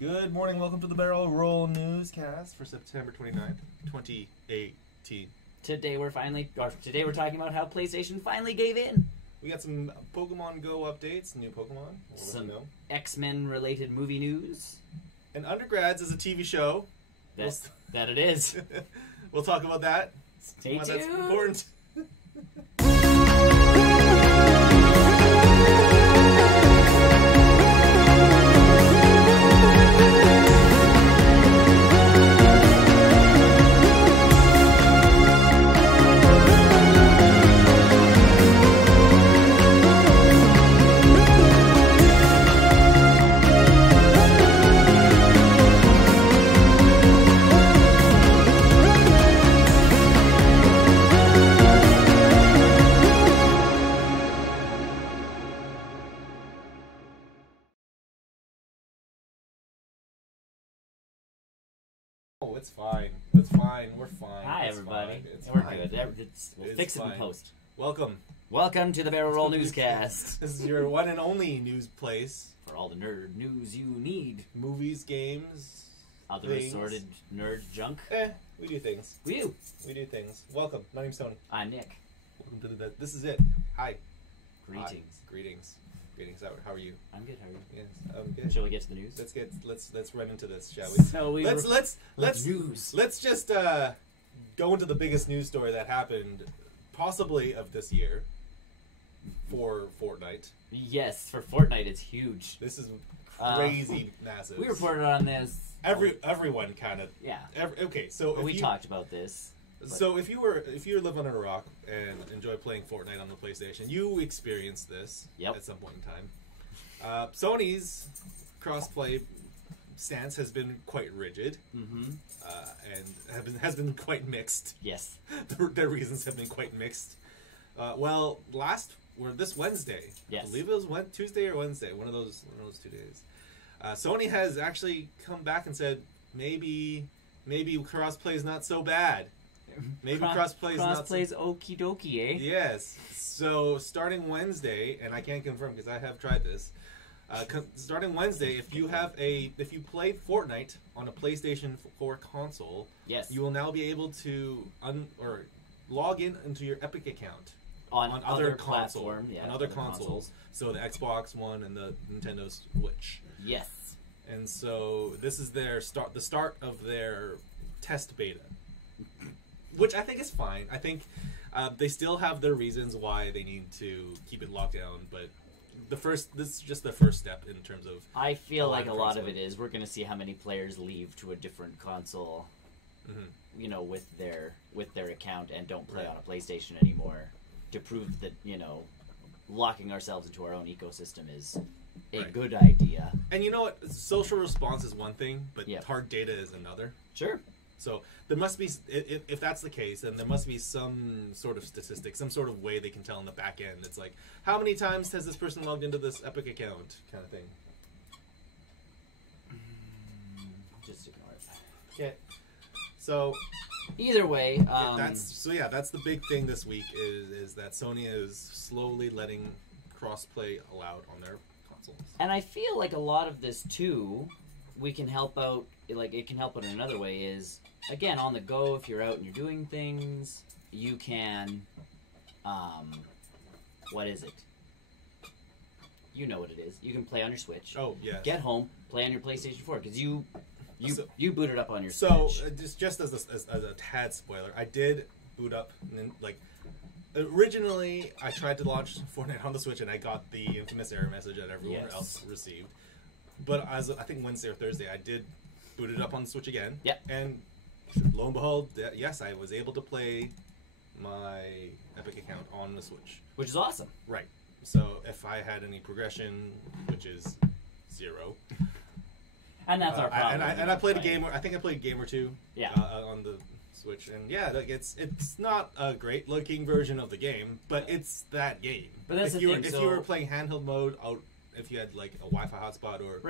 Good morning, welcome to the Barrel Roll Newscast for September 29th, 2018. Today we're talking about how PlayStation finally gave in. We got some Pokemon Go updates, new Pokemon. Some X-Men related movie news. And Undergrads is a TV show. That it is. We'll talk about that. Stay tuned. That's important. Oh, it's fine. It's fine. We're fine. Hi, it's everybody. Fine. It's We're fine. good. We'll fix it in post. Welcome to the Barrel Roll Newscast. This is your one and only news place. For all the nerd news you need. Movies, games, Other things. assorted nerd junk. We do things. We do things. Welcome. My name's Tony. I'm Nick. Welcome to this is it. Hi. Greetings. Hi. Greetings. How are you? I'm good. How are you? Yes, I'm good. Shall we get to the news? Let's run into this, shall we? So Let's just go into the biggest news story that happened, possibly of this year, for Fortnite. Yes, for Fortnite, it's huge. This is crazy, massive. We reported on this. Everyone kind of. Yeah. Okay, so we talked about this. So if you live under a rock and enjoy playing Fortnite on the PlayStation, you experienced this at some point in time. Sony's crossplay stance has been quite rigid, and has been quite mixed. Yes, their reasons have been quite mixed. This Wednesday, yes. I believe it was Tuesday or Wednesday, one of those 2 days. Sony has actually come back and said maybe crossplay is not so bad. Maybe crossplay's okie dokie, eh? Yes. So starting Wednesday, and I can't confirm because I have tried this. Starting Wednesday, if you played Fortnite on a PlayStation 4 console, yes, you will now be able to log into your Epic account on other consoles. So the Xbox One and the Nintendo Switch. Yes. And so this is the start of their test beta. Which I think is fine. I think they still have their reasons why they need to keep it locked down, but this is just the first step in terms of. I feel like a lot of it is we're going to see how many players leave to a different console, with their account and don't play on a PlayStation anymore, to prove that locking ourselves into our own ecosystem is a good idea. And you know what? Social response is one thing, but Yep. hard data is another. Sure. So there must be, if that's the case, then there must be some sort of statistic, some sort of way they can tell in the back end. It's like, how many times has this person logged into this Epic account, kind of thing. Just ignore it. Okay. So either way, that's the big thing this week is that Sony is slowly letting crossplay allowed on their consoles. And I feel like a lot of this too, we can help out. Like it can help out in another way is, again, on the go, if you're out and you're doing things, you can, what is it? You know what it is. You can play on your Switch. Oh, yeah. Get home, play on your PlayStation 4, because you boot it up on your Switch. Switch. So, just as a tad spoiler, I did boot up, and originally, I tried to launch Fortnite on the Switch, and I got the infamous error message that everyone else received. But I think Wednesday or Thursday, I did boot it up on the Switch again. Yep. And lo and behold, yes, I was able to play my Epic account on the Switch. Which is awesome. Right. So if I had any progression, which is 0. And that's our problem. And I played a game. I think I played a game or two. Yeah. On the Switch, and it's not a great looking version of the game, but it's that game. But that's if you were playing handheld mode, if you had like a Wi-Fi hotspot or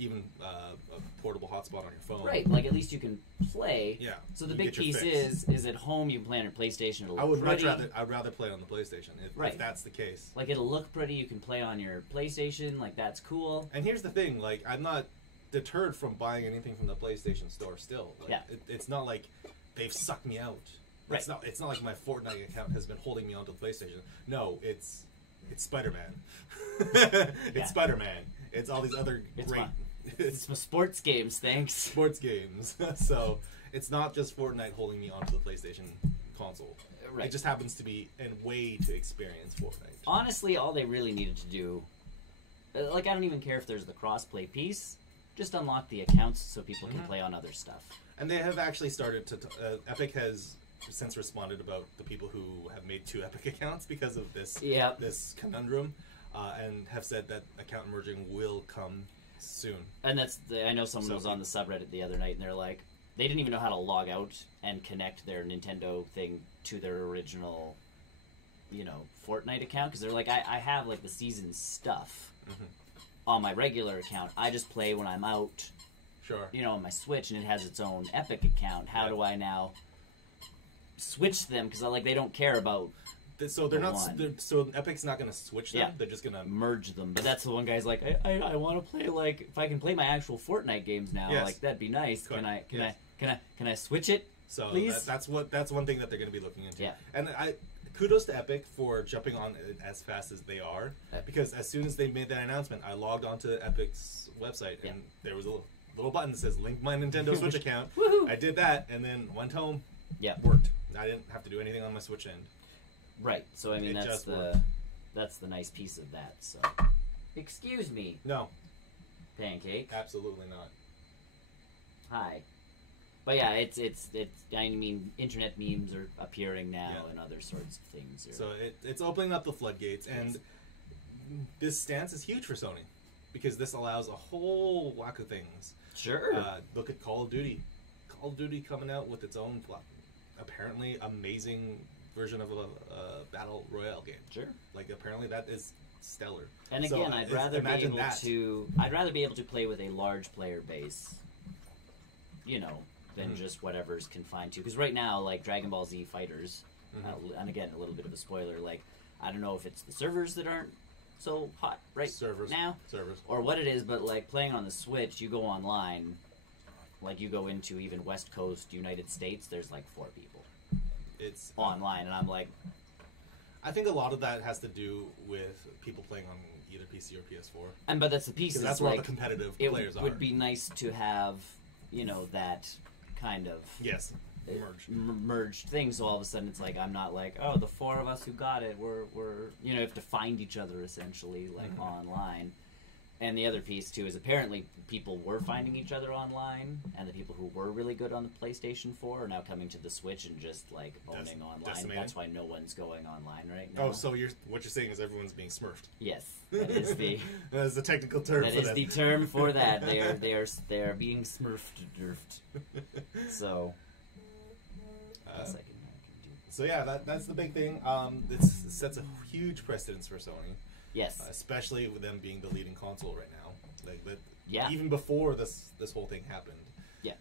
even a portable hotspot on your phone. Right, like at least you can play. Yeah. So the big piece is at home you can play on your PlayStation. It'll look I'd rather play on the PlayStation if that's the case. Like it'll look pretty. You can play on your PlayStation. Like that's cool. And here's the thing: like I'm not deterred from buying anything from the PlayStation Store. Still, like, it's not like they've sucked me out. Right. It's not like my Fortnite account has been holding me onto the PlayStation. No, it's Spider-Man. It's Spider-Man. It's all these other great. It's some sports games, thanks. Sports games. So it's not just Fortnite holding me onto the PlayStation console. Right. It just happens to be a way to experience Fortnite. Honestly, all they really needed to do, like, I don't even care if there's the crossplay piece. Just unlock the accounts so people can play on other stuff. And they have actually started to. Epic has since responded about the people who have made 2 Epic accounts because of this this conundrum, and have said that account merging will come soon. And I know someone was on the subreddit the other night, and they're like, they didn't even know how to log out and connect their Nintendo thing to their original, Fortnite account, because they're like, I have like the season stuff on my regular account. I just play when I'm out. Sure. On my Switch, and it has its own Epic account. How do I now switch them? Because they don't care about. So they're not. So Epic's not going to switch them. Yeah. They're just going to merge them. But that's the one guy's like, I want to play if I can play my actual Fortnite games now. Yes. That'd be nice. Can I switch it? So please? That's one thing that they're going to be looking into. Yeah. And kudos to Epic for jumping on it as fast as they are, because as soon as they made that announcement, I logged onto Epic's website and there was a little button that says link my Nintendo Switch account. I did that and then went home. Yeah. Worked. I didn't have to do anything on my Switch end. Right. So I mean that's the nice piece of that. So excuse me. No. Pancake. Absolutely not. Hi. But yeah, it's I mean, internet memes are appearing now and other sorts of things. So it's opening up the floodgates, and this stance is huge for Sony, because this allows a whole whack of things. Sure. Look at Call of Duty. Call of Duty coming out with its own apparently amazing version of a battle royale game. Sure. Apparently that is stellar. And again, I'd rather be able to play with a large player base, than just whatever's confined to. Because right now, Dragon Ball Z Fighters, and again, a little bit of a spoiler, I don't know if it's the servers that aren't so hot now, or what it is, but playing on the Switch, you go online, you go into even West Coast United States, there's 4 people. It's online, and I'm like, I think a lot of that has to do with people playing on either PC or PS4. But that's the piece. That's where all the competitive players are. It would be nice to have, that kind of merged thing. So all of a sudden, it's I'm not the 4 of us who got it. We're you have to find each other essentially online. And the other piece, too, is apparently people were finding each other online, and the people who were really good on the PlayStation 4 are now coming to the Switch and just, owning online. Decimating. That's why no one's going online right now. Oh, so what you're saying is everyone's being smurfed. Yes. That is the... that is the technical term for that. That is the term for that. They are being smurfed. So... So yeah, that's the big thing. It sets a huge precedence for Sony. Yes, especially with them being the leading console right now. Even before this whole thing happened. Yeah.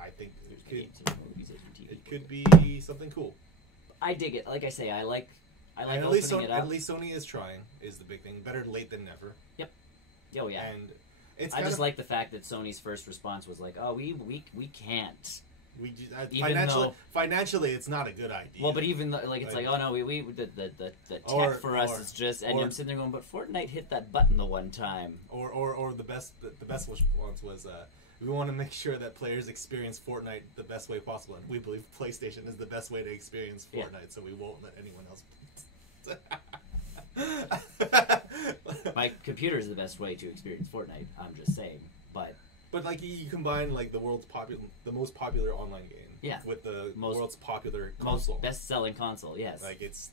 I think it could be something cool. I dig it. Like I say, I like at least Sony is trying. Is the big thing. Better late than never. Yep. Oh yeah. And I just like the fact that Sony's first response was oh, we can't. Financially, it's not a good idea. Well, but even oh no, the tech for us is just, and I'm sitting there going, but Fortnite hit that button the one time. Or the best response was, we want to make sure that players experience Fortnite the best way possible, and we believe PlayStation is the best way to experience Fortnite, so we won't let anyone else. My computer is the best way to experience Fortnite. I'm just saying, but you combine the most popular online game with the world's popular console, best-selling console. Yes,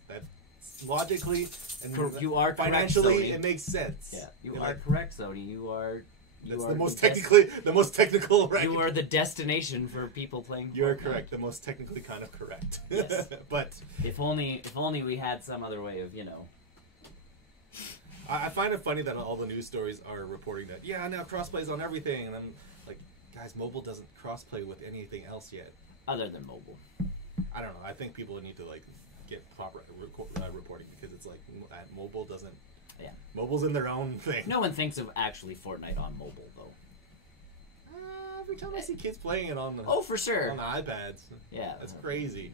that's logically and you are financially correct, it makes sense. Yeah, you are correct, Sony. You are the most technical. Right? You are the destination for people playing Fortnite. You are correct. The most technically kind of correct. Yes, but if only we had some other way of I find it funny that all the news stories are reporting that now crossplay's on everything, and I'm like, guys, mobile doesn't crossplay with anything else yet. Other than mobile. I don't know. I think people need to get proper reporting, because it's that mobile doesn't. Yeah. Mobile's in their own thing. No one thinks of actually Fortnite on mobile, though. Every time I see kids playing it on the for sure on the iPads, yeah, that's crazy.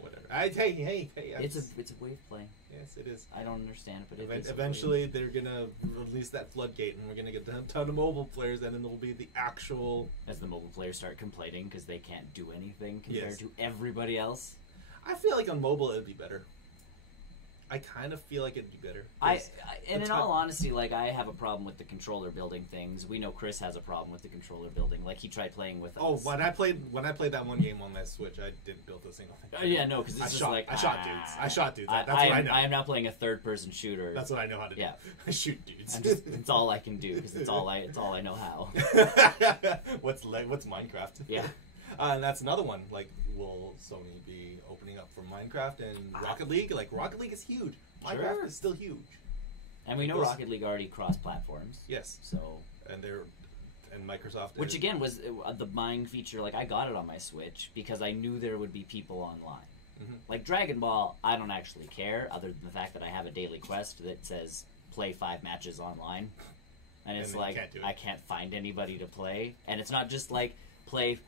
Whatever. Hey. It's a wave play. Yes, it is. I don't understand it, but eventually they're gonna release that floodgate, and we're gonna get a ton of mobile players, and then there'll be the actual. As the mobile players start complaining because they can't do anything compared to everybody else. I feel like on mobile it'd be better. I kind of feel like it'd be better. And in all honesty, like, I have a problem with the controller building things. We know Chris has a problem with the controller building. Like, he tried playing with us. Oh, when I played that one game on that Switch, I didn't build a single thing. Yeah, no, because it's just like... I shot dudes. That's what I know. I am now playing a third-person shooter. That's what I know how to do. Yeah. I shoot dudes. It's all I can do, because it's all I know how. What's Minecraft? Yeah. And that's another one. Like, will Sony be opening up for Minecraft and Rocket League? Like, Rocket League is huge. Minecraft is still huge. And we know Rocket League already cross-platforms. Yes. So... And Microsoft... Which, again, was the buying feature. Like, I got it on my Switch because I knew there would be people online. Mm-hmm. Like, Dragon Ball, I don't actually care, other than the fact that I have a daily quest that says, play 5 matches online. And it's like, I can't find anybody to play. And it's not just like, play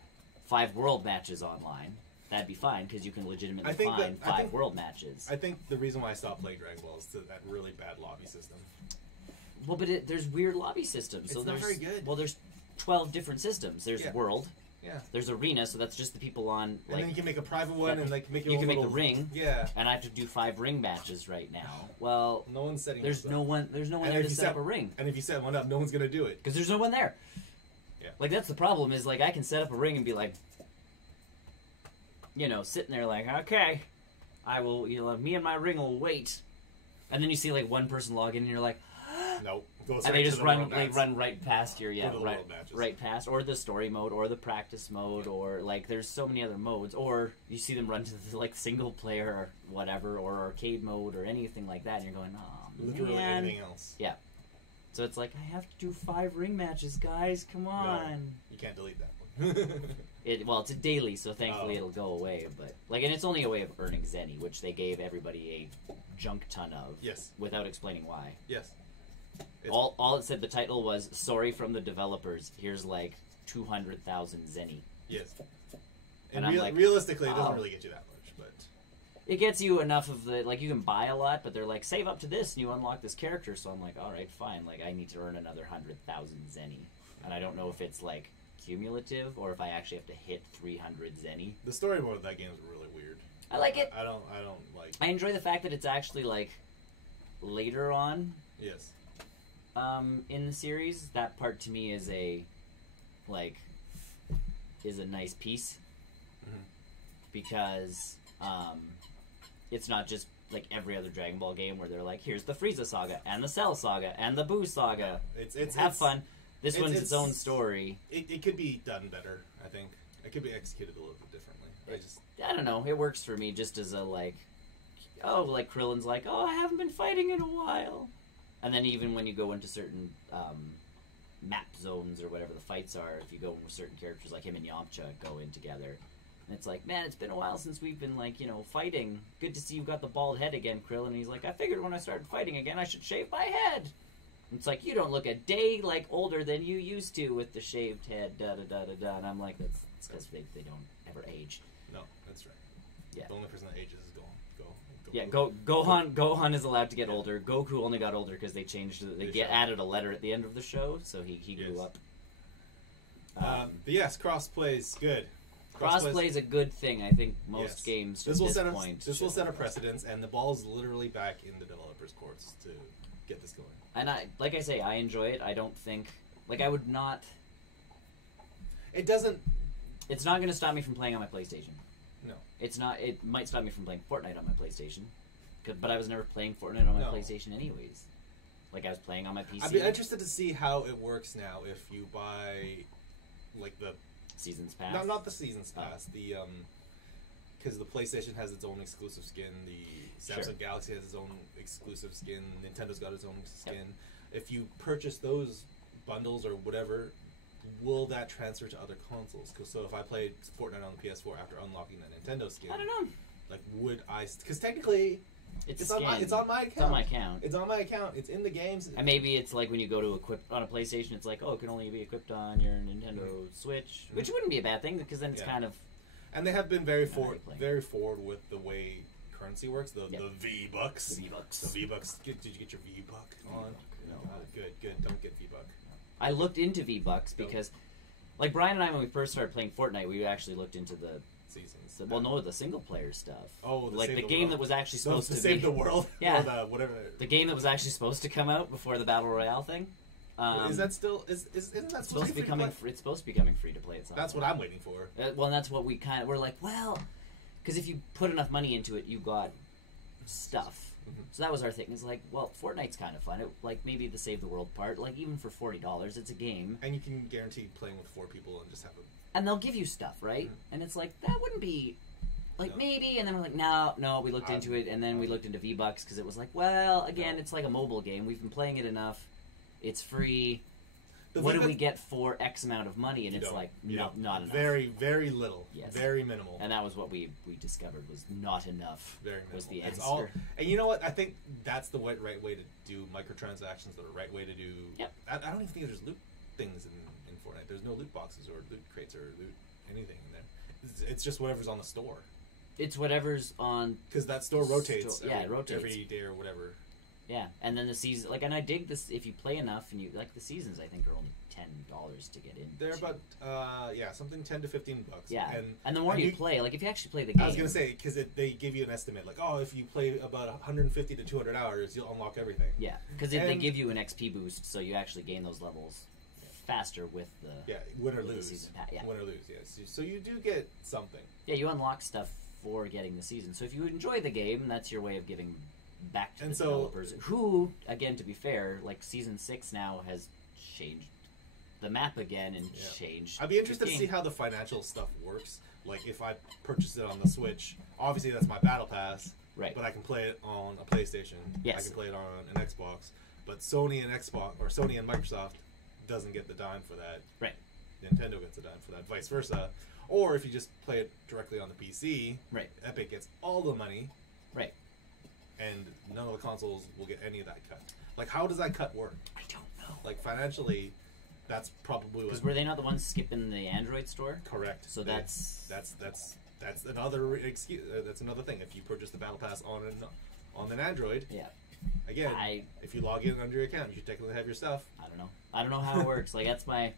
5 world matches online. That'd be fine, because you can legitimately find 5 world matches. I think the reason why I stopped playing Dragon Ball is that really bad lobby system. Well, but there's weird lobby systems. It's not very good. Well, there's 12 different systems. There's world. Yeah. There's arena, so that's just the people on. And then you can make a private one and like make you can make the ring. Yeah. And I have to do 5 ring matches right now. Well, no one's setting. There's no one there to set up a ring. And if you set one up, no one's gonna do it because there's no one there. Yeah. Like that's the problem. Is like I can set up a ring and be like, sitting there like, okay, I will. Me and my ring will wait. And then you see like one person log in, and you're like, nope. And they just run right past your right past, or the story mode, or the practice mode, or like there's so many other modes, or you see them run to the like single player or whatever, or arcade mode, or anything like that, and you're going, oh literally man. anything else. Yeah. So it's like I have to do 5 ring matches, guys. Come on. No, you can't delete that one. It's a daily, so thankfully it'll go away. But and it's only a way of earning Zenny, which they gave everybody a junk ton of. Yes. Without explaining why. Yes. All it said, the title was, sorry from the developers, here's like 200,000 Zenny. Yes. And realistically, it doesn't really get you that much, but... It gets you enough of the, like, you can buy a lot, but they're like, save up to this and you unlock this character, so I'm like, alright, fine, like, I need to earn another 100,000 Zenny. And I don't know if it's, like, cumulative, or if I actually have to hit 300 Zenny. The story mode of that game is really weird. I like it. I don't like... I enjoy the fact that it's actually, like, later on. Yes. In the series, that part to me is a nice piece because it's not just like every other Dragon Ball game where they're like, here's the Frieza saga and the Cell saga and the Buu saga. Have fun. This one's its own story. It could be done better. I think it could be executed a little bit differently. I don't know. It works for me just as a like Krillin's like, oh, I haven't been fighting in a while. And then even when you go into certain map zones or whatever the fights are, if you go in with certain characters like him and Yamcha go in together, and it's like, man, it's been a while since we've been like, fighting. Good to see you've got the bald head again, Krillin. And he's like, I figured when I started fighting again, I should shave my head. And it's like, you don't look a day like older than you used to with the shaved head, da da da da da. And I'm like, that's because they don't ever age. No, that's right. Yeah. The only person that ages is Gohan. Yeah, Gohan is allowed to get older. Goku only got older because they changed. They added a letter at the end of the show, so he grew up. But yes, crossplay is good. Crossplay is a good thing. I think most games this will set a precedence, and the ball is literally back in the developers' courts to get this going. And like I say, I enjoy it. I don't think I would not. It doesn't. It's not going to stop me from playing on my PlayStation. No. It's not. It might stop me from playing Fortnite on my PlayStation, but I was never playing Fortnite on my PlayStation anyways. Like I was playing on my PC. I'd be interested to see how it works now if you buy, like the Seasons Pass. No, not the Seasons Pass. The because the PlayStation has its own exclusive skin. The Samsung Galaxy has its own exclusive skin. Nintendo's got its own skin. Yep. If you purchase those bundles or whatever, will that transfer to other consoles? So if I played Fortnite on the PS4 after unlocking that Nintendo skin, I don't know. Like, would I? Because technically, It's on my account. It's on my account. It's on my account. It's in the games. And maybe it's like when you go to equip on a PlayStation, it's like, oh, it can only be equipped on your Nintendo Switch, which wouldn't be a bad thing because then it's kind of. And they have been very forward with the way currency works. The V-Bucks. The V-Bucks. Did you get your V-Buck on? No. Good. Don't get V-Buck. I looked into V-Bucks because, like Brian and I, when we first started playing Fortnite, we actually looked into the seasons. The single player stuff. Oh, the game that was actually supposed to save the world. Yeah, or whatever. The game that was actually supposed to come out before the Battle Royale thing. Is that still? Isn't that supposed to be coming? It's supposed to be coming free to play. That's what I'm waiting for. Well, that's what we're like. Well, because if you put enough money into it, you got stuff. Mm-hmm. So that was our thing. It's like, well, Fortnite's kind of fun. Like maybe the save the world part. Like even for $40, it's a game, and you can guarantee playing with 4 people and just have a. And they'll give you stuff, right? Mm-hmm. And it's like that wouldn't be. Like, maybe, and then we're like, no, we looked into it, and then we looked into V-Bucks, because it was like, well, again, it's like a mobile game. We've been playing it enough. It's free. What do we get for X amount of money? And it's like, not enough. Very, very little. Yes. Very minimal. And that was what we discovered was not enough. Very minimal. Was the answer. And you know what? I think that's the right way to do microtransactions, the right way to do... Yep. I don't even think there's loot things in Fortnite. There's no loot boxes or loot crates or loot anything in there. It's just whatever's on the store. It's whatever's on... Because that store rotates. It rotates. Every day or whatever. Yeah, and then the season... Like, and I dig this... If you play enough, and you... Like, the seasons, I think, are only $10 to get in. They're about... something $10 to $15. Yeah, and the more you play... Like, if you actually play the game... I was going to say, because they give you an estimate. Like, if you play about 150 to 200 hours, you'll unlock everything. Yeah, because they give you an XP boost, so you actually gain those levels faster with the... win or lose. Win or lose, yes. So you do get something. Yeah, you unlock stuff for getting the season. So if you enjoy the game, that's your way of giving back to the developers. Who, again, to be fair, like Season 6 now has changed the map again and changed. I'd be interested to see how the financial stuff works. Like if I purchase it on the Switch, obviously that's my Battle Pass. Right. But I can play it on a PlayStation. Yes. I can play it on an Xbox. But Sony and Microsoft doesn't get the dime for that. Right. Nintendo gets the dime for that. Vice versa. Or if you just play it directly on the PC, right. Epic gets all the money, right? And none of the consoles will get any of that cut. Like, how does that cut work? I don't know. Like financially, that's probably because were they not the ones skipping the Android store? Correct. So that's another excuse. That's another thing. If you purchase the Battle Pass on an Android, again, if you log in under your account, you should technically have your stuff. I don't know how it works. Like that's my.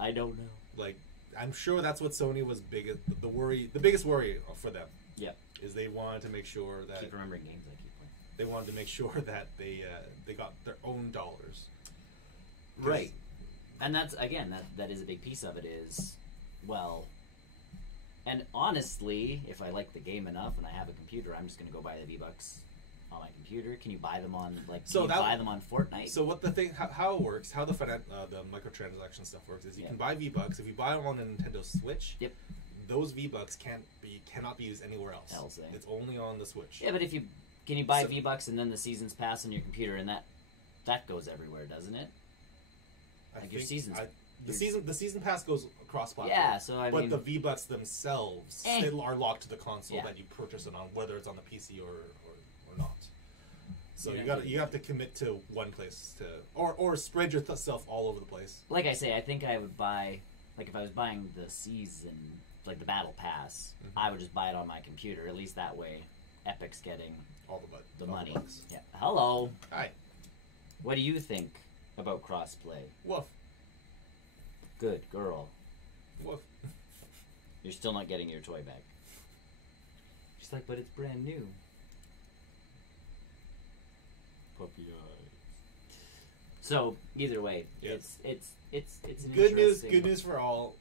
I don't know. Like. I'm sure that's what Sony was the biggest worry for them. Yeah, is they wanted to make sure that keep remembering games I keep playing. They wanted to make sure that they got their own dollars. Right, and that's again that is a big piece of it. Is well, and honestly, if I like the game enough and I have a computer, I'm just going to go buy the V-Bucks on my computer. Can you buy them on buy them on Fortnite? So what the thing how it works, how the microtransaction stuff works is you can buy V-Bucks if you buy them on a Nintendo Switch. Yep. Those V-Bucks cannot be used anywhere else. It's only on the Switch. Yeah, but can you buy V-Bucks and then the seasons pass on your computer and that goes everywhere, doesn't it? Like your seasons. The season pass goes across platform. Yeah, so I mean, the V-Bucks themselves still are locked to the console that you purchase it on, whether it's on the PC or not. So you have to commit to one place or spread yourself all over the place. Like I say, I think I would buy, like if I was buying the season, like the Battle Pass, I would just buy it on my computer. At least that way, Epic's getting all the money. Bucks. Yeah. Hello. Hi. What do you think about crossplay? Woof. Good girl. Woof. You're still not getting your toy back. She's like, but it's brand new. Puppy eyes. So either way, it's an good news. Good news for all.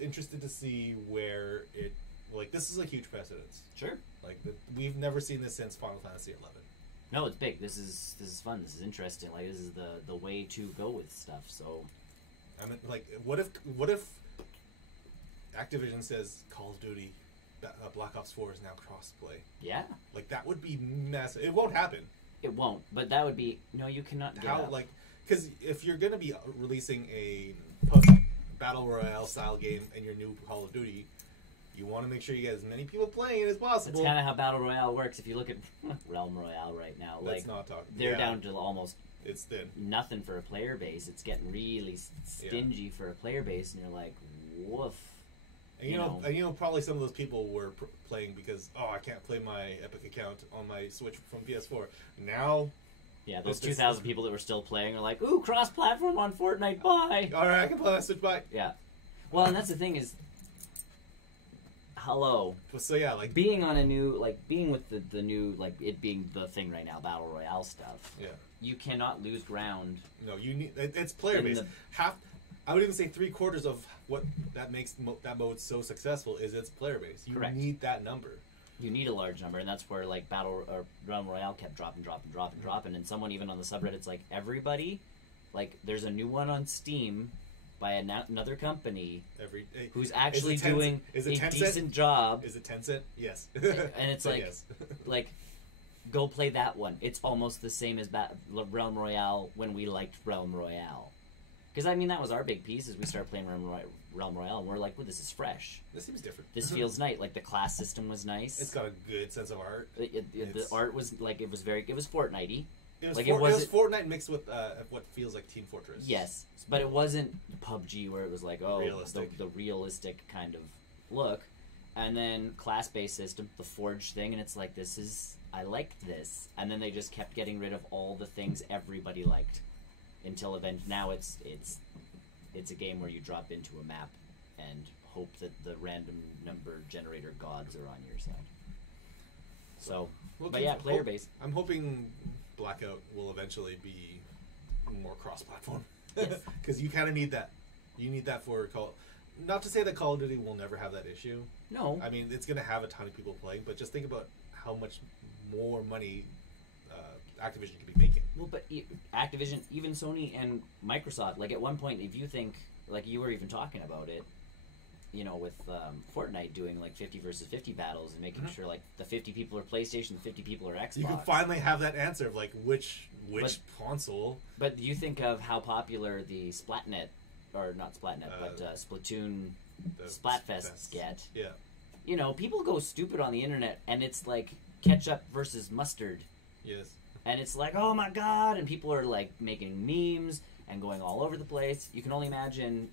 Interested to see where it. Like this is a huge precedence. Sure. Like we've never seen this since Final Fantasy XI. No, it's big. This is fun. This is interesting. Like this is the way to go with stuff. So. I mean, like, what if Activision says Call of Duty, Black Ops 4 is now crossplay? Yeah. Like that would be massive. It won't happen. It won't, but that would be no. You cannot. Because if you're going to be releasing a battle royale style game in your new Call of Duty, You want to make sure you get as many people playing it as possible. That's kind of how Battle Royale works. If you look at Realm Royale right now, let's not talk. They're down to almost it's thin. Nothing for a player base. It's getting really stingy for a player base, and you're like, woof. And you know, probably some of those people were playing because I can't play my Epic account on my Switch from PS4. Now, yeah, those 2,000 people that were still playing are like, ooh, cross-platform on Fortnite, bye. All right, I can play on Switch, bye. Yeah, well, and that's the thing is, hello. So yeah, like being on a new, being with the new, it being the thing right now, Battle Royale stuff. Yeah, you cannot lose ground. No, you need it's player based. I would even say 3/4 of what that makes that mode so successful is its player base. You Correct. need that number. You need a large number, and that's where Battle or Realm Royale kept dropping, and someone even on the subreddit's like, everybody, there's a new one on Steam by another company who's actually doing a decent job. Is it Tencent? Yes. And it's yes. Go play that one. It's almost the same as Realm Royale when we liked Realm Royale. Because, I mean, that was our big piece as we started playing Realm Royale, and we're like, well, this is fresh. This seems different. This feels nice. The class system was nice. It's got a good sense of art. The art was, it was Fortnite-y. It was Fortnite mixed with what feels like Team Fortress. Yes, but it wasn't PUBG where it was realistic. The realistic kind of look. And then class-based system, the Forge thing, and it's like, I liked this. And then they just kept getting rid of all the things everybody liked. Until now it's a game where you drop into a map and hope that the random number generator gods are on your side. So, player base. I'm hoping Blackout will eventually be more cross-platform. Yes. Because you kind of need that. You need that for Call. Not to say that Call of Duty will never have that issue. No. I mean, it's going to have a ton of people playing, but just think about how much more money Activision could be making. Well, but Activision, even Sony and Microsoft, at one point, if you think, you were even talking about it, with Fortnite doing 50 versus 50 battles and making sure the 50 people are PlayStation, the 50 people are Xbox. You can finally have that answer of which console. But you think of how popular the Splatnet, or not Splatnet, but Splatoon Splatfests get. Yeah. People go stupid on the internet, and it's ketchup versus mustard. Yes. And it's oh my god, and people are making memes and going all over the place. You can only imagine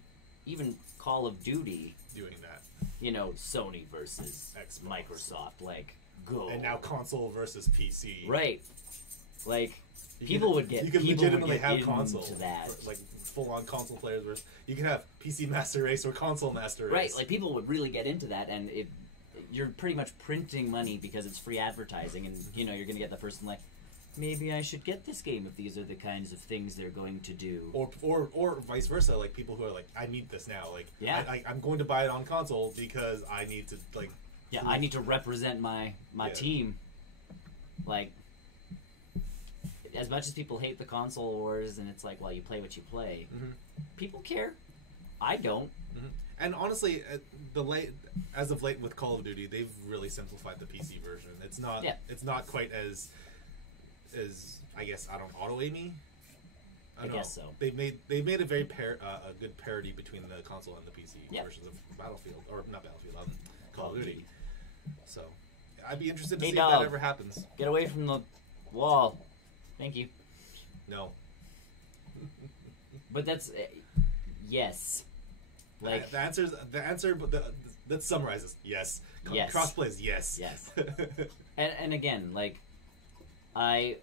even Call of Duty doing that. Sony versus Xbox. Microsoft, go. And now console versus PC. Right. People would get. You can legitimately have console to that. Full-on console players versus. You can have PC Master Race or console Master Race. Right. People would really get into that, and you're pretty much printing money because it's free advertising, and you're going to get the person maybe I should get this game if these are the kinds of things they're going to do. Or vice versa, people who are I need this now. I'm going to buy it on console because I need to Yeah, I need to represent my team. As much as people hate the console wars, and it's you play what you play. Mm-hmm. People care. I don't. Mm-hmm. And honestly, as of late with Call of Duty, they've really simplified the PC version. It's not. Yeah. It's not quite as I guess auto-aiming. I guess so. They made a very a good parity between the console and the PC versions of Battlefield, or not Battlefield, Call of Duty. So I'd be interested to see if that ever happens. Get away from the wall. Thank you. No. But that's yes. The answer. That summarizes yes. Yes. Crossplay is yes. Yes. and again, I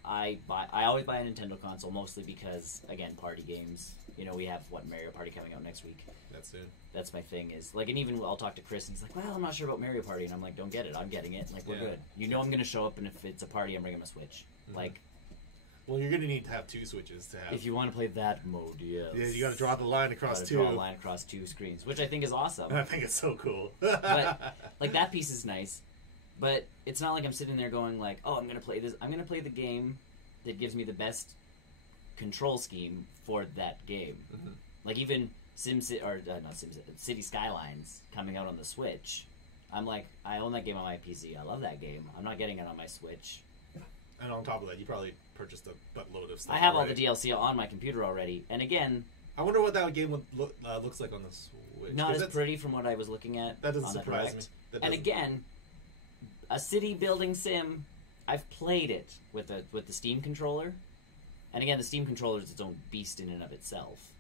always buy a Nintendo console mostly because, again, party games. We have Mario Party coming out next week. That's soon. That's my thing is and even I'll talk to Chris and he's well, I'm not sure about Mario Party, and I'm don't get it. I'm getting it. We're good. I'm going to show up, and if it's a party, I'm bringing my Switch. Mm-hmm. Well, you're going to need to have 2 Switches to have. If you want to play that mode, yes. Yeah, you got to draw the line across 2. Draw a line across 2 screens, which I think is awesome. I think it's so cool. But that piece is nice. But it's not I'm sitting there going oh, I'm going to play this. I'm going to play the game that gives me the best control scheme for that game. Mm-hmm. Even City Skylines coming out on the Switch. I'm I own that game on my PC. I love that game. I'm not getting it on my Switch. And on top of that, you probably purchased a buttload of stuff. I have all the DLC on my computer already. And again, I wonder what that game looks like on the Switch. Not as pretty from what I was looking at. That doesn't surprise me. And again, a city building sim, I've played it with the Steam controller. And again, the Steam controller is its own beast in and of itself.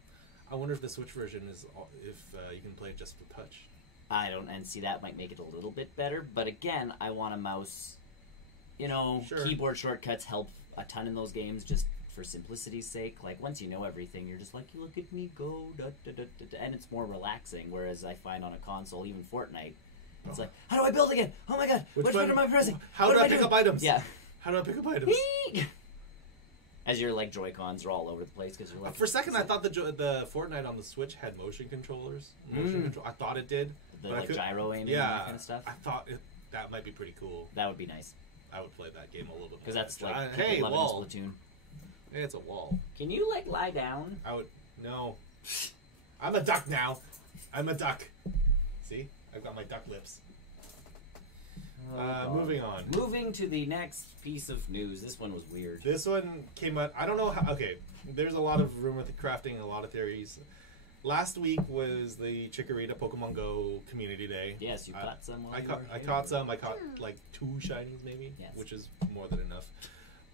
I wonder if the Switch version is if you can play it just with touch. I don't, and see, that might make it a little bit better. But again, I want a mouse. You know, Sure. Keyboard shortcuts help a ton in those games just for simplicity's sake. Like, once you know everything, you're just like, look at me go, da, da, da, da, da, and it's more relaxing. Whereas I find on a console, even Fortnite, it's like, how do I build again? Oh my god, which button am I pressing? How do I pick up items? Yeah. How do I pick up items? As your like Joy-Cons are all over the place because you're like. For a second, I thought the Fortnite on the Switch had motion controllers. I thought it did. The like gyro aiming and that kind of stuff. I thought that might be pretty cool. That would be nice. I would play that game a little bit more. Because that's like hey, wall. Splatoon. Hey, it's a wall. Can you like lie down? I would no. I'm a duck now. I'm a duck. See, I've got my duck lips. Moving on. Moving to the next piece of news. This one was weird. This one came out. I don't know how. Okay, there's a lot of rumor crafting, a lot of theories. Last week was the Chikorita Pokemon Go Community Day. Yes, you caught some. I caught some. I caught like 2 shinies maybe, yes. Which is more than enough.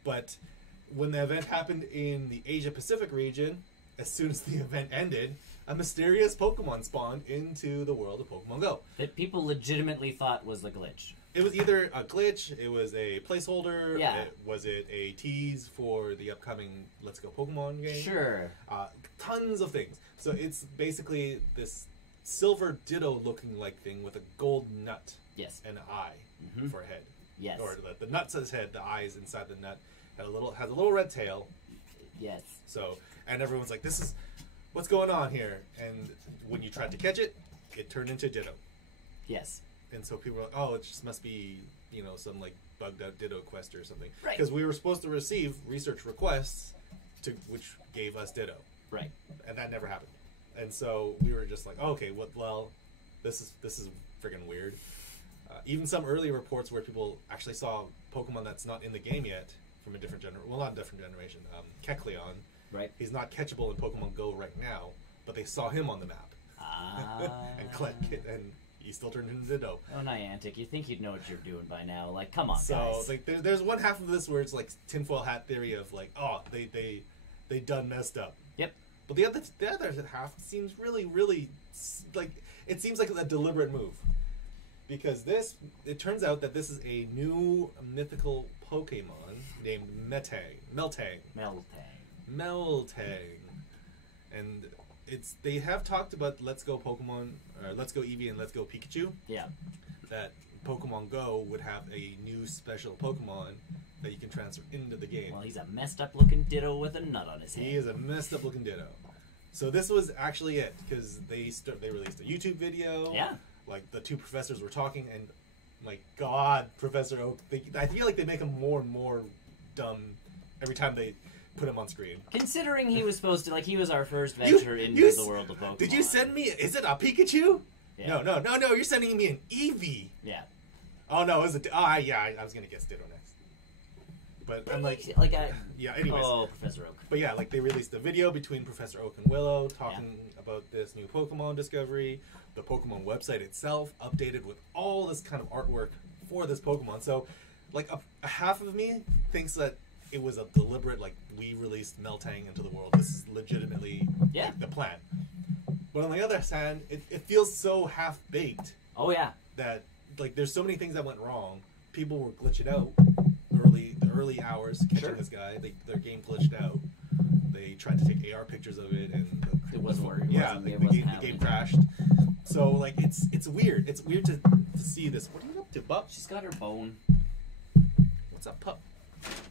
But when the event happened in the Asia Pacific region, as soon as the event ended, a mysterious Pokemon spawned into the world of Pokemon Go. That people legitimately thought was a glitch. It was either a glitch, it was a placeholder, yeah. Was it a tease for the upcoming Let's Go Pokemon game? Sure. Tons of things. So it's basically this silver ditto-looking like thing with a gold nut. Yes. And an eye for a head. Yes. Or the nut says head, the eye is inside the nut. Has a little red tail. Yes. So, and everyone's like, this is, what's going on here? And when you tried to catch it, it turned into Ditto. Yes. And so people were like, oh, it just must be, some like bugged out Ditto quest or something. Right. Because we were supposed to receive research requests which gave us Ditto. Right. And that never happened. And so we were just like, oh, okay, well, this is friggin' weird. Even some early reports where people actually saw Pokemon that's not in the game yet from a different generation. Well, not a different generation. Kecleon. Right. He's not catchable in Pokemon Go right now, but they saw him on the map. And he still turned into Ditto. Oh, Niantic, you think you'd know what you're doing by now. Like, come on, so, guys. So, like, there's one half of this where it's like tinfoil hat theory of like, oh, they done messed up. Yep. But the other half seems really, really, like, it seems like a deliberate move. Because it turns out that this is a new mythical Pokemon named Meltang. And they have talked about Let's Go Pokemon, or Let's Go Eevee and Let's Go Pikachu. Yeah. That Pokemon Go would have a new special Pokemon that you can transfer into the game. Well, he's a messed up looking Ditto with a nut on his head. He is a messed up looking Ditto. So this was actually it, because they released a YouTube video. Yeah. Like, the 2 professors were talking, and my God, Professor Oak, I feel like they make him more and more dumb every time they put him on screen. Considering he was supposed to, like, he was our first venture into the world of Pokemon. Did you send me, is it a Pikachu? Yeah. No, you're sending me an Eevee. Yeah. Oh, no, it was I was going to guess Ditto next. But I'm like... yeah, anyways. Oh, Professor Oak. But yeah, like, they released a video between Professor Oak and Willow talking about this new Pokemon discovery. The Pokemon website itself updated with all this kind of artwork for this Pokemon. So, like, a half of me thinks that it was a deliberate, like, we released Meltang into the world. This is legitimately the plan. But on the other hand, it feels so half-baked. Oh, yeah. That, like, there's so many things that went wrong. People were glitching out the early hours catching this guy. Their game glitched out. They tried to take AR pictures of it, and it wasn't working. The game crashed. So, like, it's weird. It's weird to see this. What are you up to, Pup? She's got her bone. What's up, Pup?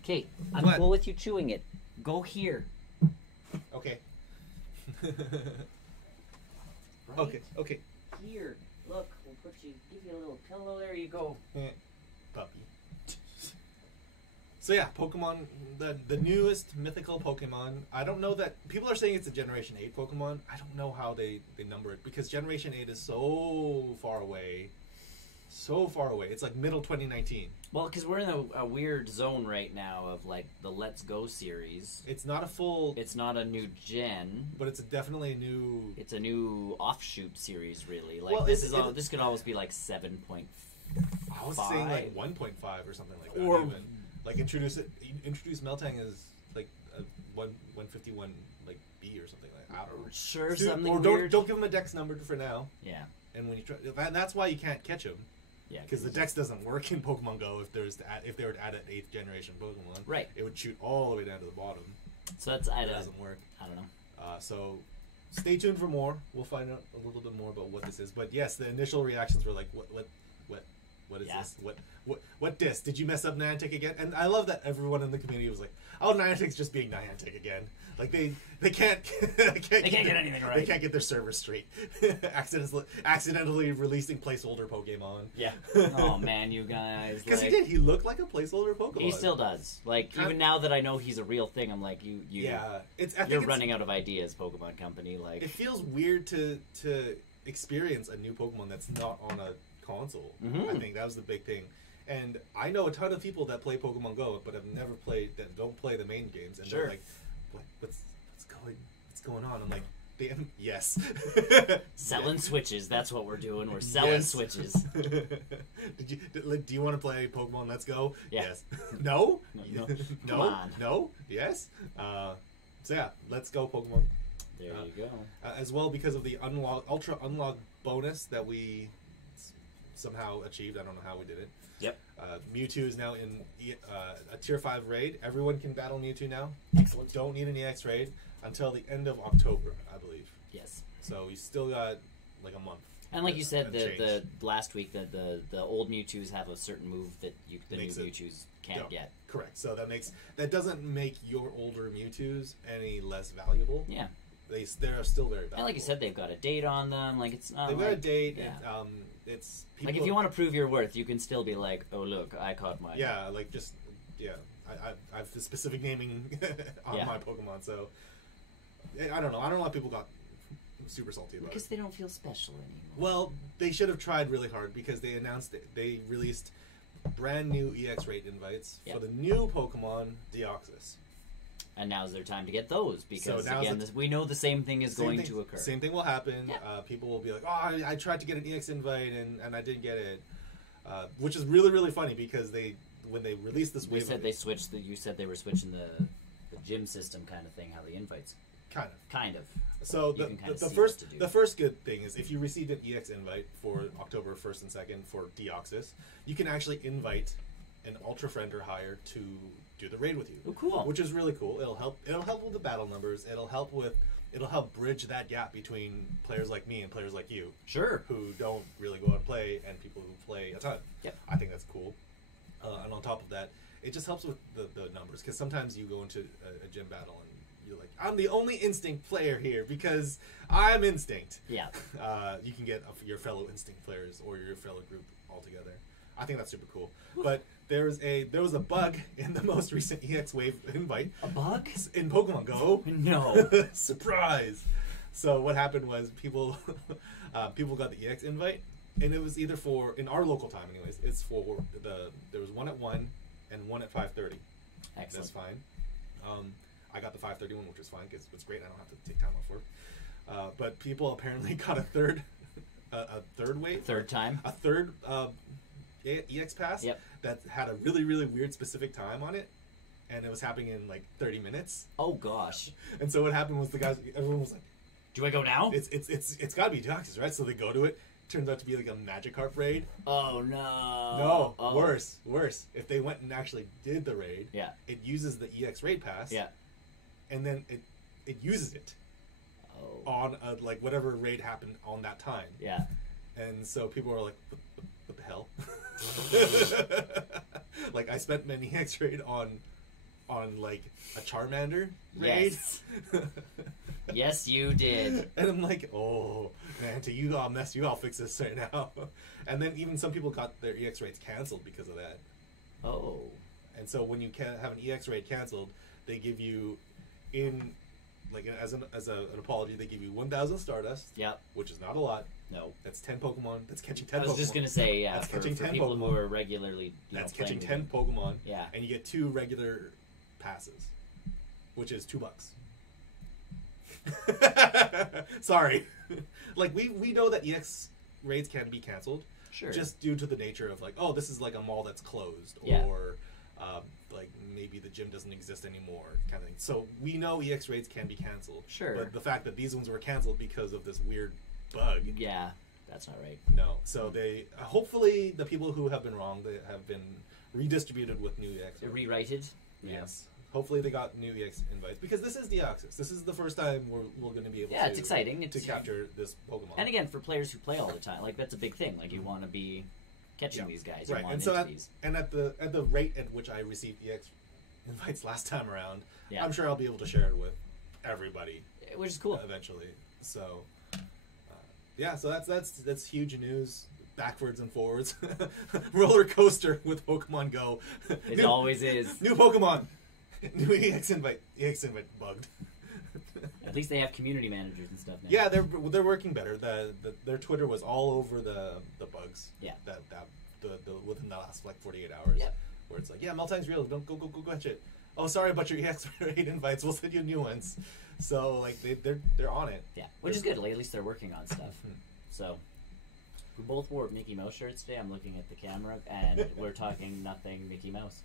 Kate, I'm cool with you chewing it. Go here. Okay. Right? Okay. Here. Look, give you a little pillow. There you go. Puppy. So yeah, Pokemon, the newest mythical Pokemon. I don't know that people are saying it's a Generation 8 Pokemon. I don't know how they number it, because Generation 8 is so far away so far away. It's like middle 2019. Well, because we're in a weird zone right now of like the Let's Go series. It's not a full. It's not a new gen, but it's definitely a new. It's a new offshoot series, really. Like well, this could always be like 7.5. I was saying like 1.5 or something like that. Or even. Like introduce Meltang as like a 151 like B or something like that. I don't know. Sure, Dude, something or weird. don't give him a dex number for now. Yeah. And when you try, and that's why you can't catch him. Yeah. Because the dex doesn't work in Pokemon Go. If they were to add an 8th generation Pokemon, right, it would shoot all the way down to the bottom. So that doesn't work. I don't know. So stay tuned for more. We'll find out a little bit more about what this is. But yes, the initial reactions were like, what is this? What disc? Did you mess up Niantic again? And I love that everyone in the community was like, oh, Niantic's just being Niantic again. Like they can't they can't get anything right. They can't get their servers straight. accidentally releasing placeholder Pokemon. Yeah. Oh man, you guys. Because he did. He looked like a placeholder Pokemon. He still does. Like even now that I know he's a real thing, I'm like you're running out of ideas, Pokemon Company. Like it feels weird to experience a new Pokemon that's not on a console. Mm-hmm. I think that was the big thing. And I know a ton of people that play Pokemon Go, but have never played, that don't play the main games, and they're like, what's going on? I'm like, damn, yes. Selling switches. That's what we're doing. We're selling switches. Do you want to play Pokemon Let's Go? Yeah. Yes. No. No. No. Come on. No. Yes. So yeah, Let's Go Pokemon. There you go. As well, because of the ultra unlock bonus that we somehow achieved. I don't know how we did it. Yep. Mewtwo is now in a tier 5 raid. Everyone can battle Mewtwo now. Excellent. Don't need an EX raid until the end of October, I believe. Yes. So you still got like a month. And like you said, the last week, the old Mewtwo's have a certain move that the new Mewtwo's can't get. Correct. So that doesn't make your older Mewtwo's any less valuable. Yeah. They're still very valuable. And like you said, they've got a date on them. Like it's not. They've got a date. Yeah. It's like if you want to prove your worth, you can still be like, oh look, I caught mine. Yeah, like just I have the specific naming on my Pokemon, so I don't know. I don't know why people got super salty about it. Because they don't feel special anymore. Well, they should have tried really hard because they announced they released brand new EX raid invites for the new Pokemon Deoxys. And now's their time to get those because again, we know the same thing is going to occur. Same thing will happen. Yeah. People will be like, "Oh, I tried to get an EX invite and I didn't get it," which is really really funny because when they released this wave, they switched. You said they were switching the gym system kind of thing. How the invites. Kind of. So the first good thing is if you received an EX invite for October 1st and 2nd for Deoxys, you can actually invite an Ultra Friend or higher to do the raid with you. Oh, cool. Which is really cool. It'll help with the battle numbers. It'll help bridge that gap between players like me and players like you. Sure. Who don't really go out and play and people who play a ton. Yep. I think that's cool. And on top of that, it just helps with the numbers because sometimes you go into a gym battle and you're like, I'm the only Instinct player here because I'm Instinct. Yeah. You can get your fellow Instinct players or your fellow group all together. I think that's super cool. But there was a bug in the most recent EX Wave invite. A bug? In Pokemon Go. No. Surprise! So what happened was people got the EX invite, and it was either for, in our local time anyways, it's for there was one at 1 and one at 5:30. Excellent. That's fine. I got the 5:30 one, which was fine because it's great. I don't have to take time off work. But people apparently got a third wave. Third time. A third EX pass that had a really really weird specific time on it, and it was happening in like 30 minutes. Oh gosh! And so what happened was everyone was like, "Do I go now?" It's got to be Deoxys, right? So they go to it. Turns out to be like a Magikarp raid. Oh no! No, worse. If they went and actually did the raid, it uses the EX raid pass. Yeah. And then it uses it on like whatever raid happened on that time. Yeah. And so people were like, what the hell? Like I spent an EX raid on like a Charmander raid. Yes. Yes, you did. And I'm like, oh man, I'll fix this right now. And then even some people got their EX raids canceled because of that. Oh. And so when you can have an EX raid canceled, they give you as an apology, they give you 1,000 Stardust. Yep. Which is not a lot. No. That's 10 Pokemon. That's catching 10 Pokemon. I was just going to say, yeah, that's for catching 10 people Pokemon. who are regularly That's playing catching 10 Pokemon. Yeah. And you get 2 regular passes, which is $2. Sorry. Like, we know that EX raids can be canceled. Sure. Just due to the nature of, like, oh, this is like a mall that's closed. Yeah. Or, like, maybe the gym doesn't exist anymore, kind of thing. So we know EX raids can be canceled. Sure. But the fact that these ones were canceled because of this weird bug. Yeah, that's not right. No. So they, hopefully, the people who have been wrong, they have been redistributed with new EX. They're rewrited? Yes. Hopefully they got new EX invites, because this is the Deoxys. This is the first time we're going to be able it's exciting. to capture this Pokemon. And again, for players who play all the time, like, that's a big thing. Like, you want to be catching these guys. You right. want And so these. at the rate at which I received EX invites last time around, Yeah. I'm sure I'll be able to share it with everybody. Which is cool. Eventually. So, yeah, so that's huge news. Backwards and forwards. Roller coaster with Pokemon Go. It always is. New Pokemon. New EX invite bugged. At least they have community managers and stuff now. Yeah, they're working better. Their Twitter was all over the bugs. Yeah. That the within the last like 48 hours. Yep. Where it's like, yeah, Meltang's real. Don't go catch it. Oh, sorry about your EX raid invites. We'll send you new ones. So like they're on it. Yeah, which is good. Like, at least they're working on stuff. So we both wore Mickey Mouse shirts today. I'm looking at the camera, and we're talking nothing Mickey Mouse.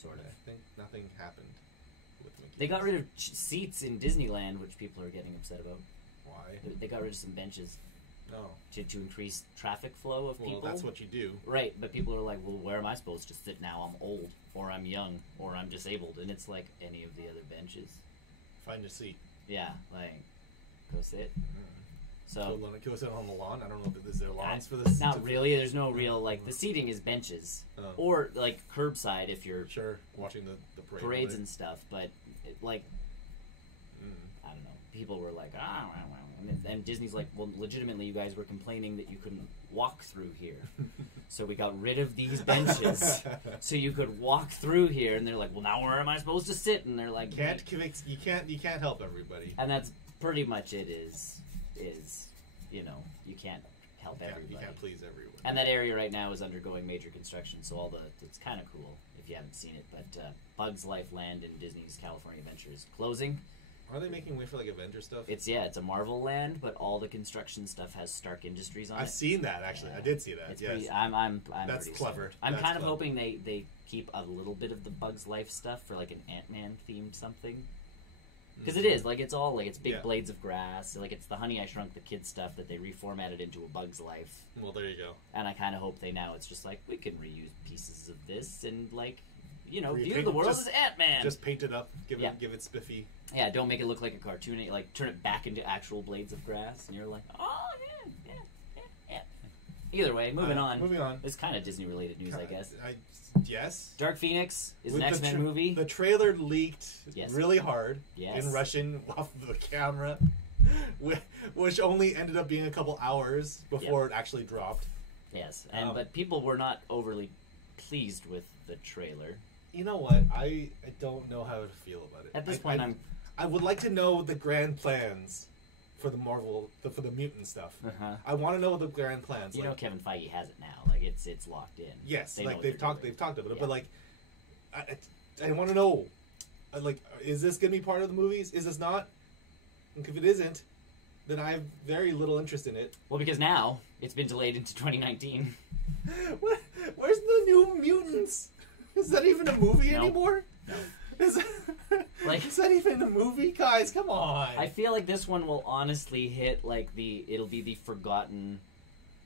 Sort of. I think nothing happened with Mickey. They got rid of seats in Disneyland, which people are getting upset about. Why? They got rid of some benches No. to increase traffic flow of people. Well, that's what you do. Right, but people are like, well, where am I supposed to sit now? I'm old, or I'm young, or I'm disabled. And it's like any of the other benches. Find a seat. Yeah, like, go sit. So go sit on the lawn. I don't know if there lawns for this. Not really. There's no real, like, the seating is benches. Or, like, curbside if you're sure watching the parades and stuff. But, like, I don't know. People were like, and Disney's like, well, legitimately, you guys were complaining that you couldn't walk through here. So we got rid of these benches so you could walk through here. And they're like, well, now where am I supposed to sit? And they're like, you can't help everybody. And that's pretty much it. Is you know, you can't help everybody. You can't please everyone. And that area right now is undergoing major construction, so it's kind of cool if you haven't seen it. But Bugs Life Land in Disney's California Adventure is closing. Are they making way for like Avenger stuff? It's a Marvel land, but all the construction stuff has Stark Industries on it. I've seen that actually. Yeah. I did see that. It's yes. pretty, I'm That's clever. I'm kind of hoping they keep a little bit of the Bugs Life stuff for like an Ant-Man themed something. Because it is, like, it's all, like, it's big blades of grass. Like, it's the Honey, I Shrunk the Kid stuff that they reformatted into a Bug's Life. Well, there you go. And I kind of hope it's just like, we can reuse pieces of this and, like, you know, view the world as Ant-Man. Just paint it up, give it spiffy. Yeah, don't make it look like a cartoon. Like, turn it back into actual blades of grass. And you're like, oh, yeah. Either way, moving on. It's kind of Disney-related news, I guess. Yes. Dark Pheonix is an X-Men movie. The trailer leaked really hard in Russian off the camera, which only ended up being a couple hours before it actually dropped. Yes, but people were not overly pleased with the trailer. You know what? I don't know how to feel about it. At this point, I would like to know the grand plans for the Marvel, for the mutant stuff. I want to know the grand plans. You know, Kevin Feige has it now. Like, it's locked in. Yes, like they've talked about it, but like, I want to know, like, is this going to be part of the movies? Is this not? And if it isn't, then I have very little interest in it. Well, because now it's been delayed into 2019. Where's the New Mutants? Is that even a movie anymore? No. Is that even a movie? Guys, come on. I feel like this one will honestly hit, like, it'll be the forgotten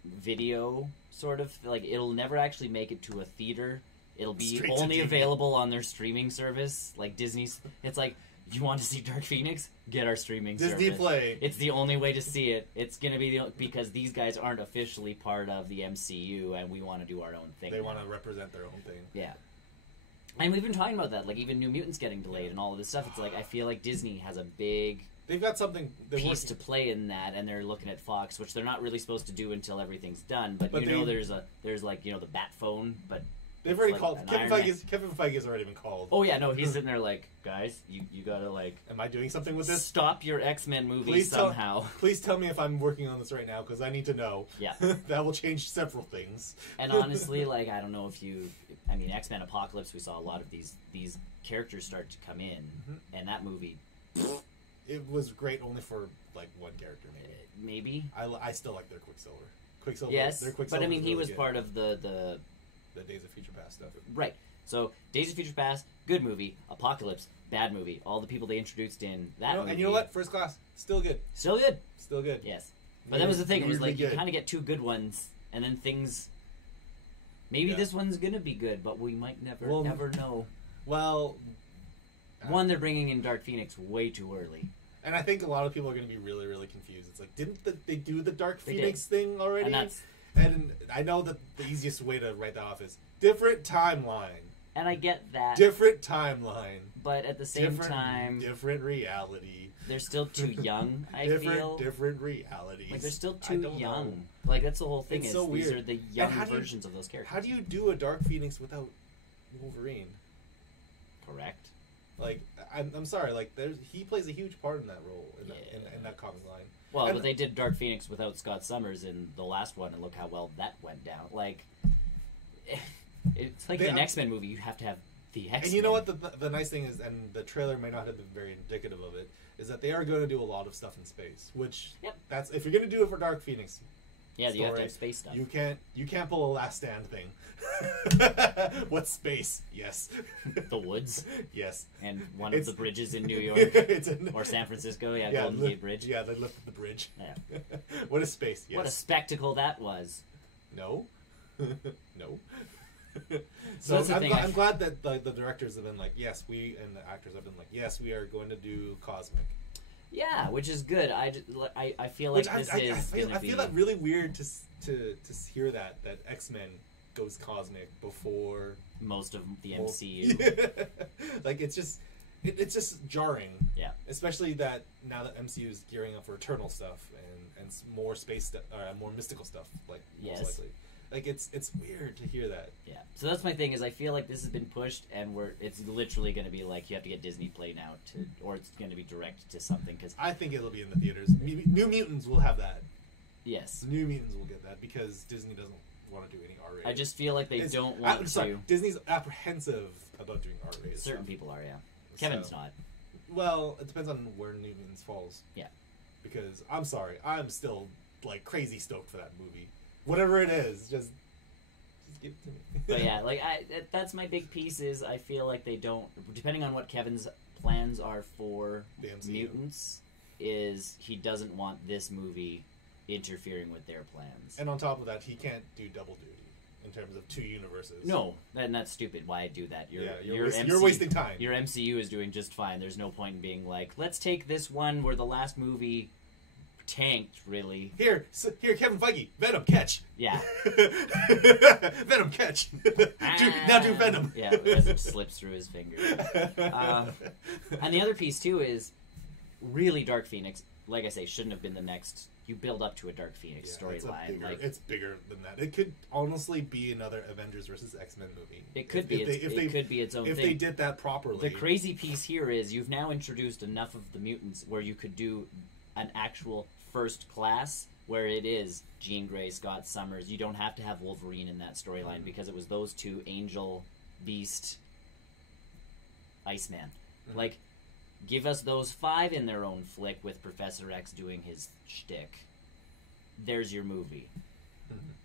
video, sort of. Like, it'll never actually make it to a theater. It'll be only available on their streaming service. Like, Disney's, it's like, you want to see Dark Pheonix? Get our streaming service. Disney Play. It's the only way to see it. It's going to be because these guys aren't officially part of the MCU, and we want to do our own thing. They want to represent their own thing. Yeah. And we've been talking about that, like even New Mutants getting delayed and all of this stuff. It's like, I feel like Disney has a big they've got something piece to play in that, and they're looking at Fox, which they're not really supposed to do until everything's done. But you know, there's like, you know, the Bat phone, but they've They've already called Kevin Feige has already been called. Oh yeah, no, he's sitting there like, guys, you gotta like. Am I doing something with this? Stop your X-Men movie somehow. Please tell me if I'm working on this right now because I need to know. Yeah, that will change several things. And honestly, like I don't know if you, I mean, X-Men Apocalypse, we saw a lot of these characters start to come in, and that movie. It was great only for like one character, maybe. I still like their Quicksilver. Yes, their Quicksilver but I mean, he was good. part of the Days of Future Past stuff. Right. So Days of Future Past, good movie. Apocalypse, bad movie. All the people they introduced in that movie. And you know what? First Class, still good. Still good. Still good. Yes. But that was the thing. It was like you kind of get two good ones, and then things. Maybe this one's gonna be good, but we might never know. Well, one, they're bringing in Dark Phoenix way too early. And I think a lot of people are going to be really, really confused. It's like, didn't they do the Dark Phoenix thing already? And I know that the easiest way to write that off is different timeline. And I get that. Different timeline. But at the same time... Different reality. They're still too young, I feel. Different realities. Like, they're still too young. Know. Like, that's the whole thing. It's so weird. These are the young versions of those characters. How do you do a Dark Phoenix without Wolverine? Correct. Like, I'm sorry, like, he plays a huge part in that role, in that comic line. Well, but they did Dark Phoenix without Scott Summers in the last one, and look how well that went down. Like, it's like an X-Men movie, you have to have the X-Men. And you know what the nice thing is, and the trailer may not have been very indicative of it, is that they are going to do a lot of stuff in space, which, that's if you're going to do it for Dark Phoenix... Yeah, you have to have space stuff. You can't pull a Last Stand thing. What's space? Yes. The woods? Yes. And one of the bridges in New York? Or San Francisco, Golden Gate Bridge. Yeah, they lifted the bridge. Yeah. What is space? Yes. What a spectacle that was. No. No. So I'm glad that the directors have been like, yes, and the actors have been like, yes, we are going to do Cosmic. Yeah, which is good. I feel like I feel that really weird to hear that X-Men goes cosmic before most of the MCU. Like it's just jarring. Yeah. Especially that now that MCU is gearing up for Eternal stuff and more space stuff, more mystical stuff. Like most likely. Like it's weird to hear that. Yeah. So that's my thing is I feel like this has been pushed and it's literally going to be like you have to get Disney Play now or it's going to be direct to something because I think it'll be in the theaters. New Mutants will have that. Yes. New Mutants will get that because Disney doesn't want to do any R-rated. I just feel like they don't want to. Disney's apprehensive about doing R-rated. Certain people are, yeah. Kevin's not. Well, it depends on where New Mutants falls. Yeah. Because I'm sorry, I'm still like crazy stoked for that movie. Whatever it is, just give it to me. But yeah, like that's my big piece is I feel like they don't, depending on what Kevin's plans are for mutants, is he doesn't want this movie interfering with their plans. And on top of that, he can't do double duty in terms of two universes. No, and that's stupid. Why do that? You're wasting time. Your MCU is doing just fine. There's no point in being like, let's take this one where the last movie tanked, really. Here, Kevin Feige, Venom, catch. Yeah. Venom, catch. Now do Venom. Yeah, as it slips through his fingers. And the other piece, too, is really Dark Phoenix, like I say, shouldn't have been the next... You build up to a Dark Phoenix storyline. It's bigger than that. It could honestly be another Avengers versus X-Men movie. It could be. It could be its own thing. If they did that properly. The crazy piece here is you've now introduced enough of the mutants where you could do an actual first class where it is Jean Grey, Scott Summers. You don't have to have Wolverine in that storyline because it was those two, Angel, Beast, Iceman. Like, give us those five in their own flick with Professor X doing his shtick. There's your movie.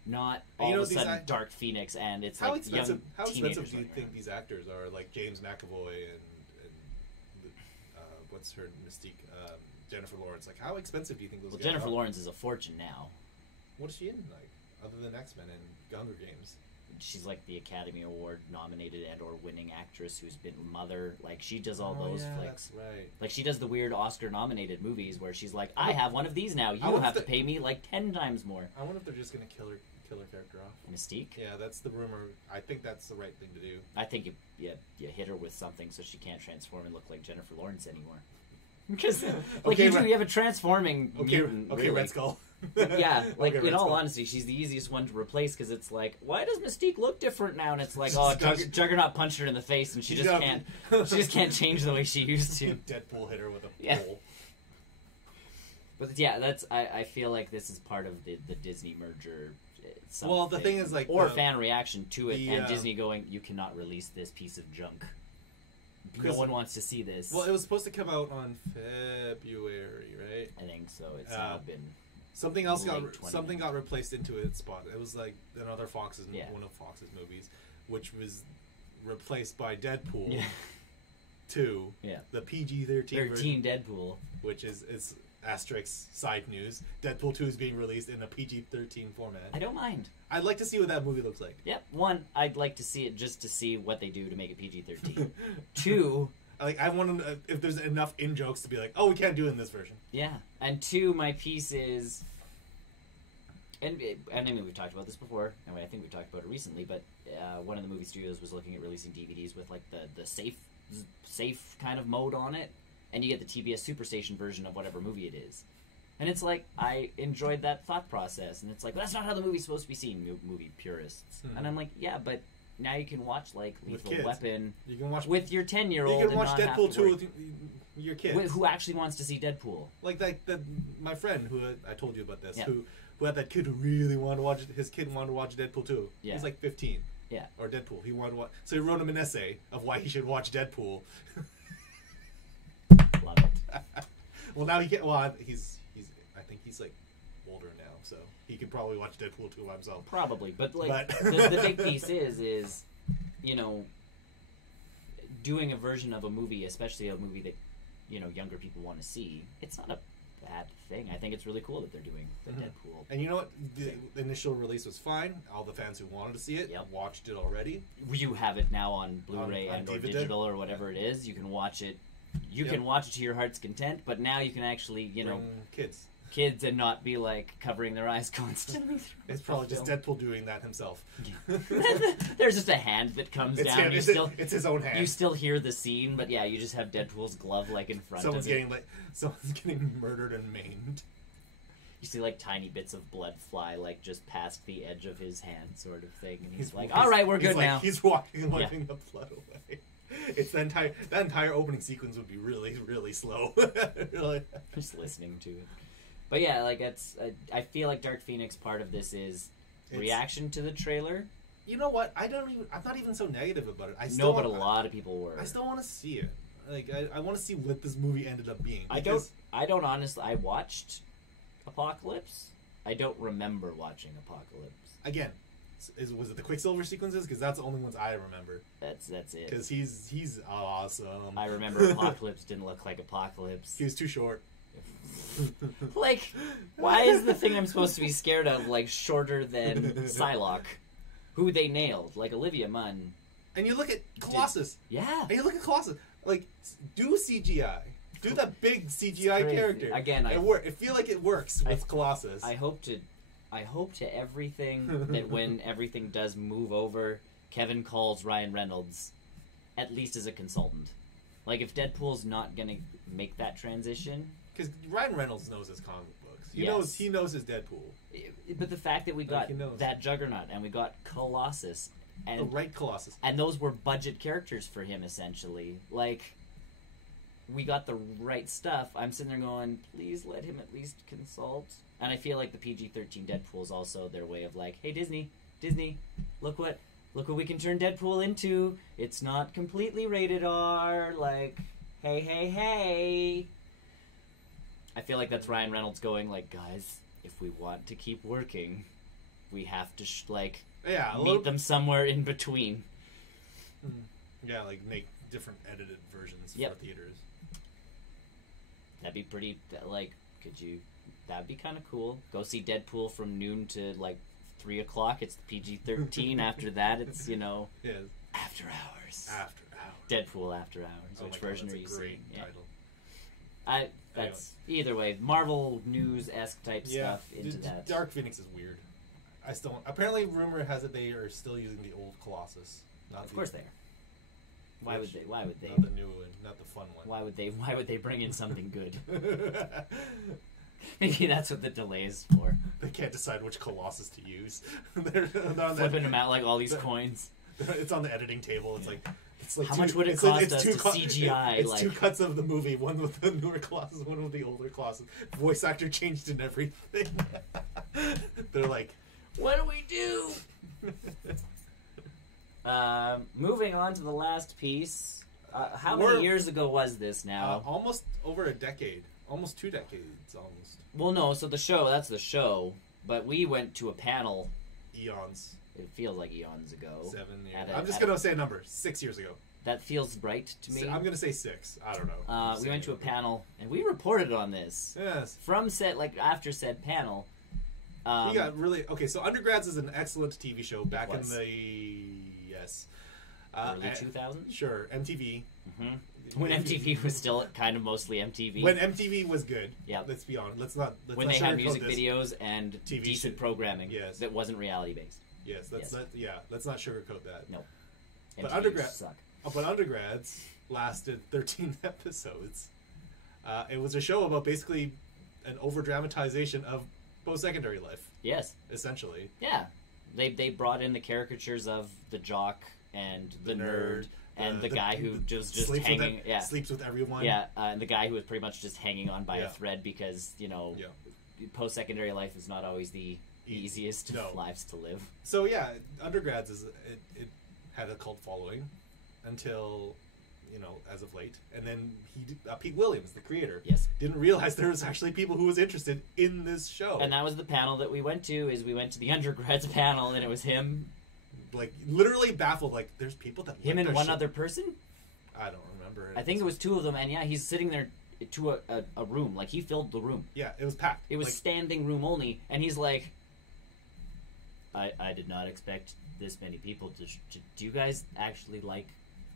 Not all of a sudden Dark Phoenix and it's like young teenagers. How expensive do you think these actors are? Like James McAvoy and what's her Mystique? Jennifer Lawrence. Like, how expensive do you think those guys are? Jennifer Lawrence is a fortune now. What is she in, like, other than X-Men and Hunger Games? She's like the Academy Award nominated and or winning actress who's been Mother. Like, she does all those flicks. That's right. Like, she does the weird Oscar nominated movies where she's like, I have one of these now. You don't have to pay me like 10 times more. I wonder if they're just gonna kill her character off. Mystique? Yeah, that's the rumor. I think that's the right thing to do. I think you hit her with something so she can't transform and look like Jennifer Lawrence anymore. Because, like, you have a transforming mutant. Okay, really. Red Skull. Yeah, like Okay, in all cool. honesty, she's the easiest one to replace because it's like, why does Mystique look different now? And it's like, oh, Juggernaut punched her in the face, and she just can't change the way she used to. Deadpool hit her with a pole. But yeah, I feel like this is part of the Disney merger. Well, the thing is, like, or fan reaction to it, and Disney going, you cannot release this piece of junk. No one wants to see this. Well, it was supposed to come out on February, right? I think so. It's now been something else got replaced into its spot. It was like another one of Fox's movies, which was replaced by Deadpool 2, the PG-13 version, Deadpool, which is asterisk side news. Deadpool 2 is being released in a PG-13 format. I don't mind. I'd like to see what that movie looks like. Yep. One, I'd like to see it just to see what they do to make it PG-13. Two, like, I want to if there's enough in jokes to be like, oh, we can't do it in this version. Yeah. And two, my piece is, and I mean we've talked about this before, and I think we talked about it recently, but one of the movie studios was looking at releasing DVDs with like the safe kind of mode on it. And you get the TBS Superstation version of whatever movie it is. And it's like, I enjoyed that thought process. And it's like, well, that's not how the movie's supposed to be seen, movie purists. And I'm like, yeah, but now you can watch, like, Lethal Weapon you can watch, with your 10-year-old. You can watch Deadpool 2 with your kids. Who actually wants to see Deadpool. Like my friend, who I told you about this, who had that kid who really wanted to watch, his kid wanted to watch Deadpool 2. Yeah. He's like 15. Yeah. Or Deadpool. He wanted to watch. So he wrote him an essay of why he should watch Deadpool. Love it. Well, now he can't. Well, he's. I think he's like older now, so he could probably watch Deadpool 2 by himself. Probably, but like the big piece is, you know, doing a version of a movie, especially a movie that, you know, younger people want to see. It's not a bad thing. I think it's really cool that they're doing the Deadpool. And you know what? The initial release was fine. All the fans who wanted to see it watched it already. You have it now on Blu-ray and or digital or whatever it is. You can watch it. You can watch it to your heart's content, but now you can actually, you know, kids and not be like covering their eyes constantly. It's probably just Deadpool doing that himself. There's just a hand that comes down. It's his own hand. You still hear the scene, but yeah, you just have Deadpool's glove like in front someone's of it. Someone's getting murdered and maimed. You see like tiny bits of blood fly like just past the edge of his hand, sort of thing, and he's like, "All right, we're good now." He's walking, wiping the blood away. It's that entire opening sequence would be really, really slow. Just listening to it. But yeah, like I feel like Dark Phoenix part of this is reaction to the trailer. You know what? I'm not even so negative about it. A lot of people were. I still want to see it. Like I want to see what this movie ended up being. I don't honestly. I watched Apocalypse. I don't remember watching Apocalypse. Again, was it the Quicksilver sequences? Because that's the only ones I remember. That's it. Because he's awesome. I remember Apocalypse didn't look like Apocalypse. He was too short. Like, why is the thing I'm supposed to be scared of like shorter than Psylocke, who they nailed? Like Olivia Munn. And you look at Colossus. And you look at Colossus. Like, do CGI. Do that big CGI character. Again, I feel like it works with Colossus. I hope to everything that when everything does move over, Kevin calls Ryan Reynolds at least as a consultant. Like, if Deadpool's not gonna make that transition, because Ryan Reynolds knows his comic books. He knows his Deadpool. But the fact that we got that Juggernaut and we got Colossus and the right Colossus, and those were budget characters for him essentially, like. We got the right stuff. I'm sitting there going, please let him at least consult. And I feel like the PG-13 Deadpool is also their way of like, hey Disney, look what we can turn Deadpool into. It's not completely rated R. Like, hey. I feel like that's Ryan Reynolds going like, guys, if we want to keep working, we have to meet them somewhere in between. Yeah, like make different edited versions for theaters. That'd be pretty, like, that'd be kind of cool. Go see Deadpool from noon to, like, 3 o'clock. It's PG-13. After that, it's, you know, After Hours. Deadpool After Hours. Which version are you seeing? Title. Either way, Marvel News-esque type stuff into that. Dark Phoenix is weird. Apparently, rumor has it they are still using the old Colossus. Of course they are. Why would they? Not the new one, not the fun one. Why would they bring in something good? Maybe that's what the delay is for. They can't decide which Colossus to use. Flipping them out like all these coins. It's on the editing table. It's like how much would it cost us to CGI? It's two cuts of the movie, one with the newer Colossus, one with the older Colossus. Voice actor changed in everything. They're like, what do we do? Moving on to the last piece. How many years ago was this now? Almost over a decade. Almost 2 decades, almost. Well, no, so that's the show. But we went to a panel. Eons. It feels like eons ago. 7 years. I'm just going to say a number. 6 years ago. That feels right to me. I'm going to say 6. I don't know. We went to a panel, and we reported on this. Yes. From after said panel. We got really... Okay, so Undergrads is an excellent TV show back in the... Yes. Early 2000s? Sure. MTV. Mm-hmm. When MTV was still kind of mostly MTV. When MTV was good. Yeah. Let's be honest. When they had music videos and TV decent programming. Yes. That wasn't reality based. Yes. Let's not sugarcoat that. No. But Undergrads lasted 13 episodes. It was a show about basically an over dramatization of post-secondary life. Yes. Essentially. Yeah. They brought in the caricatures of the jock and the nerd. And the guy who just hanging, sleeps with everyone. Yeah, and the guy who was pretty much just hanging on by a thread because post-secondary life is not always the easiest lives to live. So Undergrads it had a cult following until as of late, and then Pete Williams, the creator, didn't realize there was actually people who was interested in this show. And that was the panel that we went to. We went to the Undergrads panel, and it was him. Like literally baffled, like there's people that him and one other person. I don't remember. I think it was 2 of them, and he's sitting there to a room. Like he filled the room. Yeah, it was packed. It was standing room only, and he's like, I did not expect this many people to. Do you guys actually like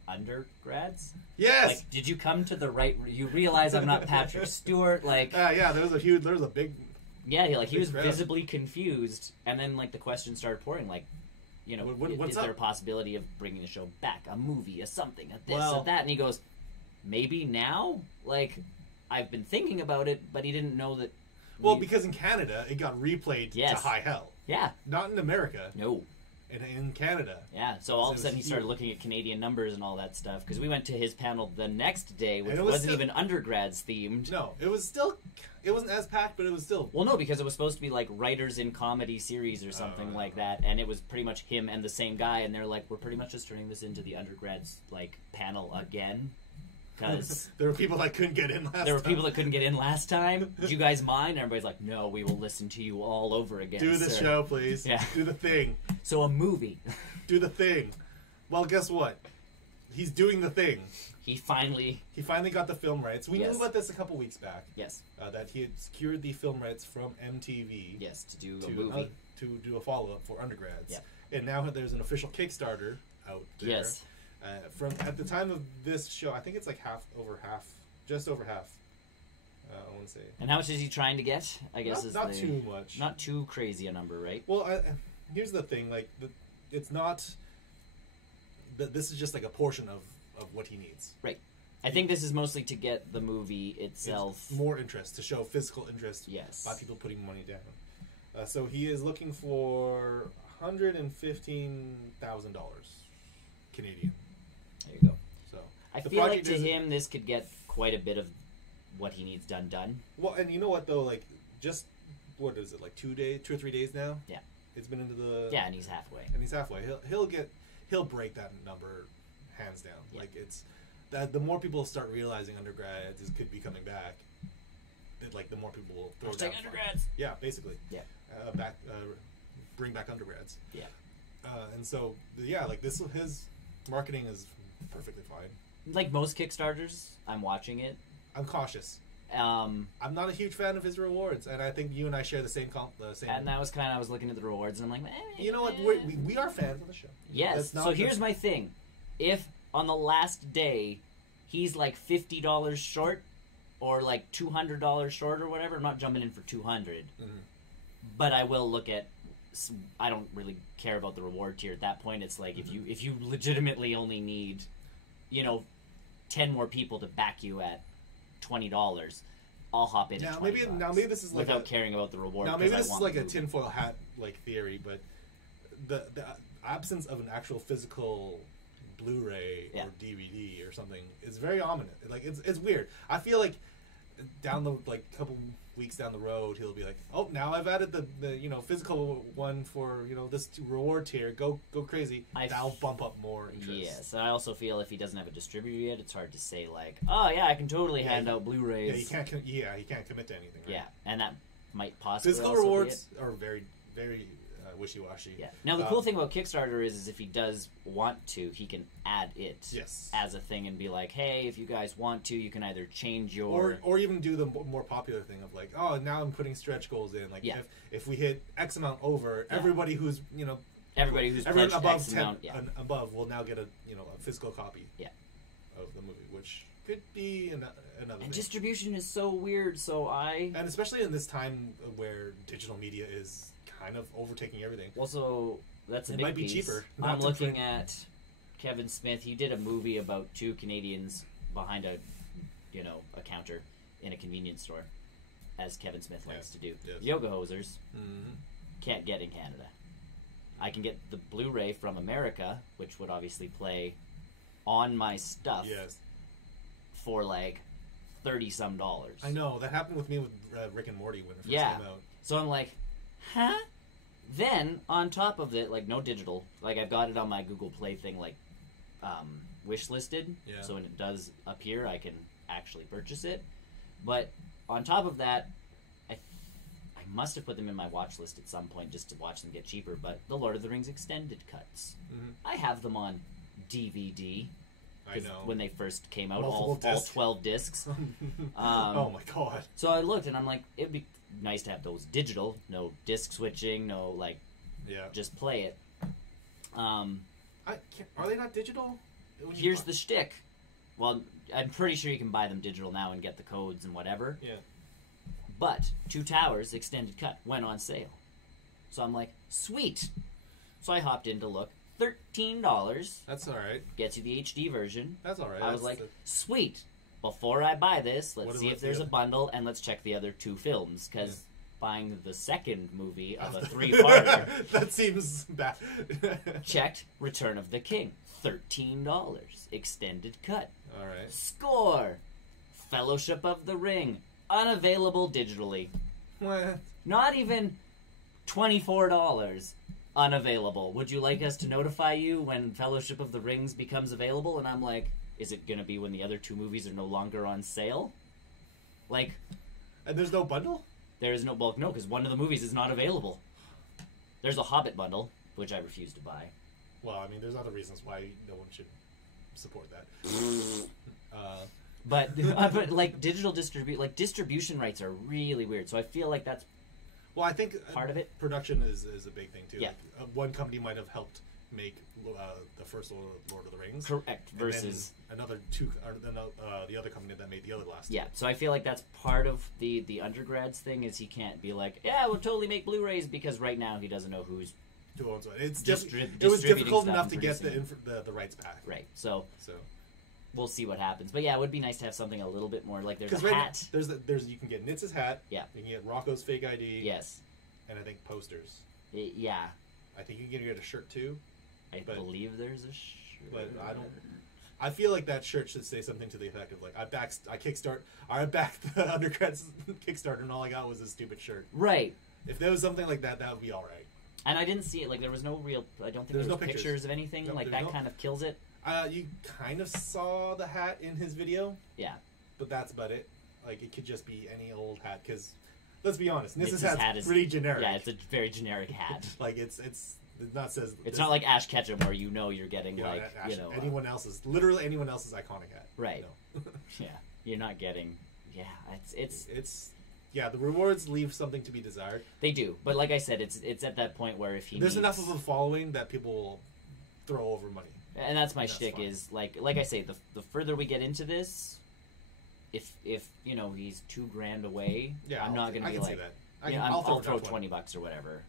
Undergrads? Yes. Like, did you come to the right? You realize I'm not Patrick Stewart. Like, there was a big. Yeah, he was visibly confused, and then like the questions started pouring, like. Is there a possibility of bringing the show back? A movie, a something, a this, a that? And he goes, maybe now? Like, I've been thinking about it, but he didn't know that... Well, because in Canada, it got replayed to high hell. Yeah. Not in America. No. In Canada. Yeah, so all of a sudden he started looking at Canadian numbers and all that stuff, because we went to his panel the next day, which wasn't even Undergrads themed. No, it wasn't as packed, but it was still... Well, no, because it was supposed to be like writers in comedy series or something like that, and it was pretty much him and the same guy, and they're like, we're pretty much just turning this into the Undergrads panel again. Because there were people that couldn't get in last time. There were people that couldn't get in last time. Do you guys mind? And everybody's like, no, we will listen to you all over again. Do the show, please. Yeah. Do the thing. So a movie. Do the thing. Well, guess what? He's doing the thing. He finally got the film rights. We knew about this a couple weeks back. Yes. That he had secured the film rights from MTV. Yes, to do a movie. To do a follow-up for Undergrads. Yeah. And now there's an official Kickstarter out there. Yes. From at the time of this show, I think it's like just over half. I want to say. And how much is he trying to get? I guess not too much. Not too crazy a number, right? Well, here's the thing: it's not. This is just like a portion of what he needs. Right. I think this is mostly to get the movie itself it's more interest, to show physical interest. Yes. By people putting money down. So he is looking for $115,000 Canadian. There you go. So I feel like to him this could get quite a bit of what he needs done. Well, and you know what though, like just what is it, like 2 or 3 days now? Yeah. It's been into the and he's halfway. He'll break that number hands down. Yeah. Like it's that the more people start realizing Undergrads could be coming back, the more people will throw down. Undergrads. Yeah, basically. Yeah. Bring back Undergrads. Yeah. And so his marketing is perfectly fine. Like most Kickstarters, I'm watching it. I'm cautious. I'm not a huge fan of his rewards, and I think you and I share the same. And that was I was looking at the rewards, and I'm like, you know what? We are fans of the show. Yes. So here's my thing: if on the last day he's like $50 short, or like $200 short, or whatever, I'm not jumping in for 200. Mm-hmm. But I will look at. I don't really care about the reward tier at that point. It's like if you legitimately only need, 10 more people to back you at $20, I'll hop in. Now maybe this is like without caring about the reward. Now maybe this is like a tinfoil hat like theory, but the absence of an actual physical Blu-ray or DVD or something is very ominous. Like it's weird. I feel like down the couple weeks down the road, he'll be like, "Oh, now I've added the physical one for this reward tier. Go crazy." That'll bump up more interest. Yes, and I also feel if he doesn't have a distributor yet, it's hard to say like, "Oh yeah, I can totally hand out Blu-rays." Yeah, he can't commit to anything. Right? Yeah, and that might possibly physical rewards are very very wishy-washy. Yeah. Now the cool thing about Kickstarter is if he does want to, he can add it as a thing and be like, hey, if you guys want to, you can either change your or even do the more popular thing of like, oh, now I'm putting stretch goals in. Like if we hit X amount over, everybody who's pledged above X 10 amount, above will now get a physical copy. Of the movie, which could be another. And thing. Distribution is so weird. And especially in this time where digital media is kind of overtaking everything. Also, that's a big might be piece. Cheaper. I'm looking at Kevin Smith. He did a movie about two Canadians behind a counter in a convenience store, as Kevin Smith likes to do. Yes. Yoga hosers can't get in Canada. I can get the Blu-ray from America, which would obviously play on my stuff for like $30-some. I know that happened with me with Rick and Morty when it first came out. So I'm like, huh? Then on top of it, like no digital, like I've got it on my Google Play thing, like wish listed. Yeah. So when it does appear, I can actually purchase it. But on top of that, I must have put them in my watch list at some point just to watch them get cheaper. But the Lord of the Rings extended cuts, I have them on DVD. I know. When they first came out, all 12 discs. Oh my god! So I looked and I'm like, it'd be nice to have those digital, no disc switching, no just play it. Are they not digital? Here's the shtick. Well, I'm pretty sure you can buy them digital now and get the codes and whatever. Yeah. But Two Towers extended cut went on sale, so I'm like, sweet. So I hopped in to look. $13. That's all right. Gets you the HD version. That's all right. I was like, sweet. Before I buy this, let's see if there's a bundle, and let's check the other two films, because buying the second movie of a three-parter... that seems bad. Checked Return of the King. $13. Extended cut. All right. Score. Fellowship of the Ring. Unavailable digitally. What? Not even $24. Unavailable. Would you like us to notify you when Fellowship of the Rings becomes available? And I'm like, is it going to be when the other two movies are no longer on sale? Like... And there's no bundle? There is no... Well, no, because one of the movies is not available. There's a Hobbit bundle, which I refuse to buy. Well, I mean, there's other reasons why no one should support that. But like, distribution rights are really weird, so I feel like that's... Well, I think part of it. Production is a big thing too. Yeah. Like, one company might have helped make the first Lord of the Rings. Correct. Versus another two, the other company that made the other last. Yeah. So I feel like that's part of the Undergrads thing is he can't be like, yeah, we'll totally make Blu-rays because right now he doesn't know who owns what. It was difficult enough to get the rights back. Right. So we'll see what happens. But yeah, it would be nice to have something a little bit more like there's a hat. There's you can get Nitz's hat. Yeah. You can get Rocco's fake ID. Yes. And I think posters. Yeah. I think you can get a shirt too. I believe there's a shirt. But I feel like that shirt should say something to the effect of like I backed the Undergrads Kickstarter and all I got was a stupid shirt. Right. If there was something like that, that would be all right. And I didn't see it. Like there was no real. I don't think there was no pictures of anything. No, like that kind of kills it. You kind of saw the hat in his video. Yeah. But that's about it. Like, it could just be any old hat, because, let's be honest, Niss's hat is pretty generic. Yeah, it's a very generic hat. Like, it's not says... It's not like Ash Ketchum, where you know you're getting, anyone else's iconic hat. Right. Yeah. You're not getting... Yeah, it's... Yeah, the rewards leave something to be desired. They do, but like I said, it's at that point where if there's enough of a following that people will throw over money. And that's my shtick is, like I say, the further we get into this, if he's $2,000 away, I'm not going to be like, I'll throw $20 or whatever,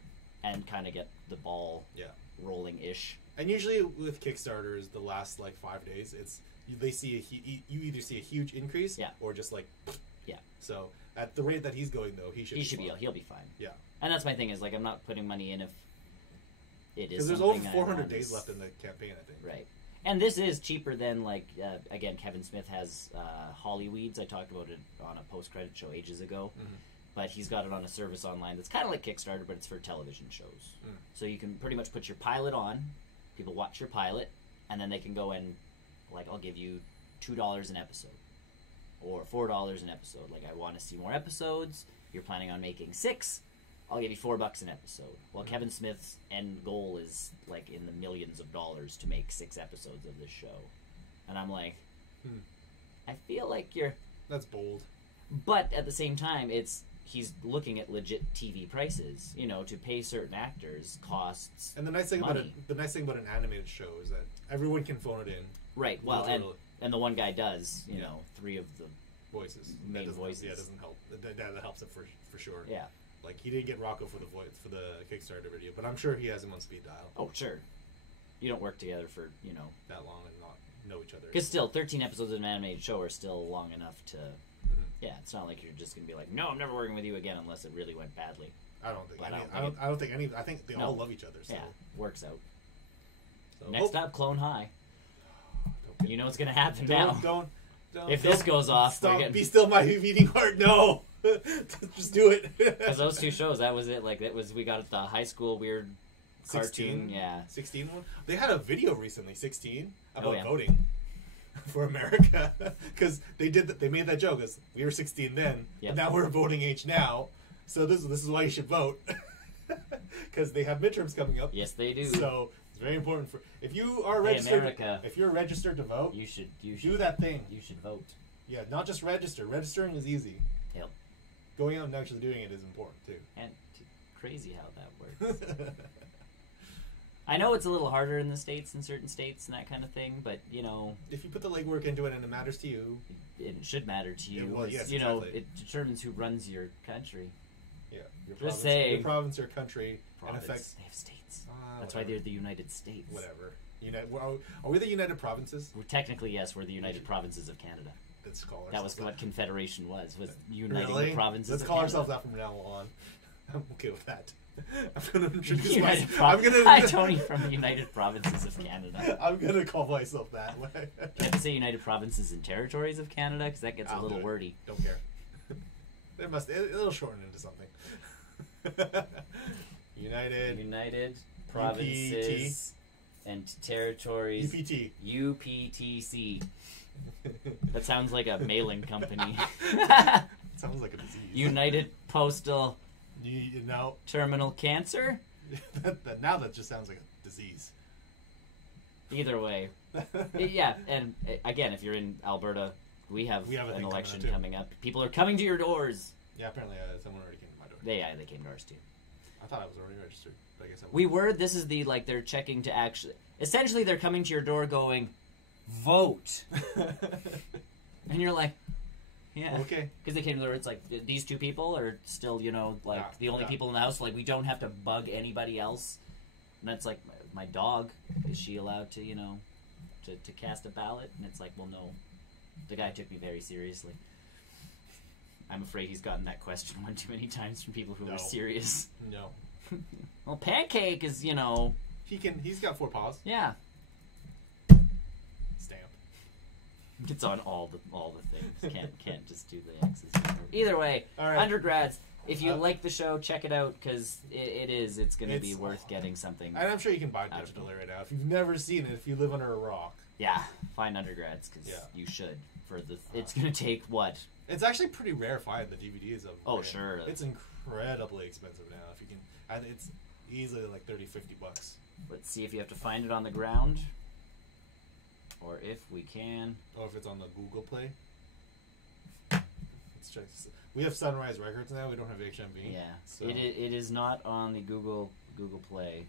and kind of get the ball rolling-ish. And usually with Kickstarters, the last, 5 days, you either see a huge increase, or just, Yeah. So, At the rate that he's going, though, he'll be fine. Yeah. And that's my thing is, like, I'm not putting money in if it is because there's over 400 days left in the campaign, I think. Right. And this is cheaper than, like, again, Kevin Smith has Hollyweeds. I talked about it on a post-credit show ages ago. Mm-hmm. But he's got it on a service online that's kind of like Kickstarter, but it's for television shows. Mm. So you can pretty much put your pilot on, people watch your pilot, and then they can go and, like, I'll give you $2 an episode. Or $4 an episode. Like, I want to see more episodes. You're planning on making 6. I'll give you $4 an episode. Well, Kevin Smith's end goal is, like, in the millions of dollars to make 6 episodes of this show. And I'm like, I feel like you're... That's bold. But at the same time, he's looking at legit TV prices. You know, to pay certain actors costs And the nice thing money. about an animated show is that everyone can phone it in. Right. Well, and the one guy does, you know, 3 of the main voices. Yeah, it doesn't help. That helps it for sure. Yeah. Like, he didn't get Rocco for the Kickstarter video, but I'm sure he has him on speed dial. Oh, sure. You don't work together for, you know... that long and not know each other. Because still, 13 episodes of an animated show are still long enough to... Mm-hmm. Yeah, it's not like you're just going to be like, no, I'm never working with you again unless it really went badly. I don't think any... I think they all love each other, so... Yeah, works out. So, Next up, Clone High. You know what's going to happen now. Don't. If this goes off... Stop, Be Still My Beating Heart, no! Just do it. Because those 2 shows, that was it. Like, we got the high school weird 16, cartoon. Yeah. 16 one? They had a video recently, 16, about yeah. voting for America. Because they made that joke, as we were 16 then, yep. but now we're voting age now. So this is why you should vote. Because they have midterms coming up. Yes, they do. So it's very important if you are registered. America, if you're registered to vote, you should do that thing. You should vote. Yeah, not just register. Registering is easy. Yep. Going out and actually doing it is important too. And crazy how that works. I know it's a little harder in the States, in certain states, and that kind of thing, but, you know... If you put the legwork into it and it matters to you... It should matter to you. Well, yes, you exactly. know, it determines who runs your country. Yeah. Just saying. Your province or country. Province. And affects... They have states. That's why they're the United States. Whatever. Are we the United Provinces? Technically, yes, we're the United Provinces of Canada. That was what Confederation was uniting the provinces. Let's of call Canada. ourselves that from now on. I'm okay with that. I'm going to introduce myself. Hi, Tony from the United Provinces of Canada. I'm going to call myself that. You have to say United Provinces and Territories of Canada because that gets a little wordy. Don't care. It'll shorten into something. United Provinces and Territories. UPT. UPTC. That sounds like a mailing company. Sounds like a disease. United Postal Terminal Cancer? Now that just sounds like a disease. Either way. Yeah, and again, if you're in Alberta, we have an election coming up. People are coming to your doors. Yeah, apparently someone already came to my door. They came to ours too. I thought I was already registered, but I guess I wasn't. We were. This is they're checking to actually... Essentially, they're coming to your door going, vote. And you're like, yeah. Okay. Because they came to the door, it's like, these 2 people are still, the only people in the house. Like, we don't have to bug anybody else. And it's like, my dog, is she allowed to, to cast a ballot? And it's like, well, no. The guy took me very seriously. I'm afraid he's gotten that question one too many times from people who are serious. No. Well, Pancake is, He's got 4 paws. Yeah. Stamp. It's on all the things. Can't just do the X's. Either way, all right. Undergrads. If you like the show, check it out because it's going to be worth getting something. And I'm sure you can buy it digitally right now. If you've never seen it, if you live under a rock. Yeah, find Undergrads because you should. It's going to take what? It's actually pretty rare finding the DVDs of. Oh, sure. It's incredibly expensive now. If you can, and it's easily like $30-50. Let's see if you have to find it on the ground, or if we can. Or if it's on the Google Play. Let's check. We have Sunrise Records now. We don't have HMV. Yeah, so. It is not on the Google Play.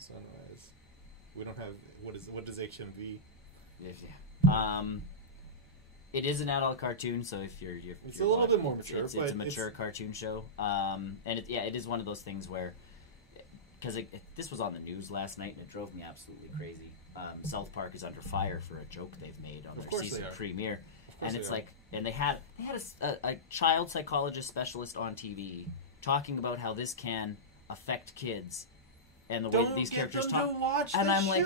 Sunrise. We don't have what does HMV? It is an adult cartoon, so if you're it's a little bit more mature. It's a mature cartoon show, and it is one of those things where, because this was on the news last night and it drove me absolutely crazy. South Park is under fire for a joke they've made on their season premiere, And it's like, and they had a child psychologist specialist on TV talking about how this can affect kids and the way that these characters talk. And I'm like,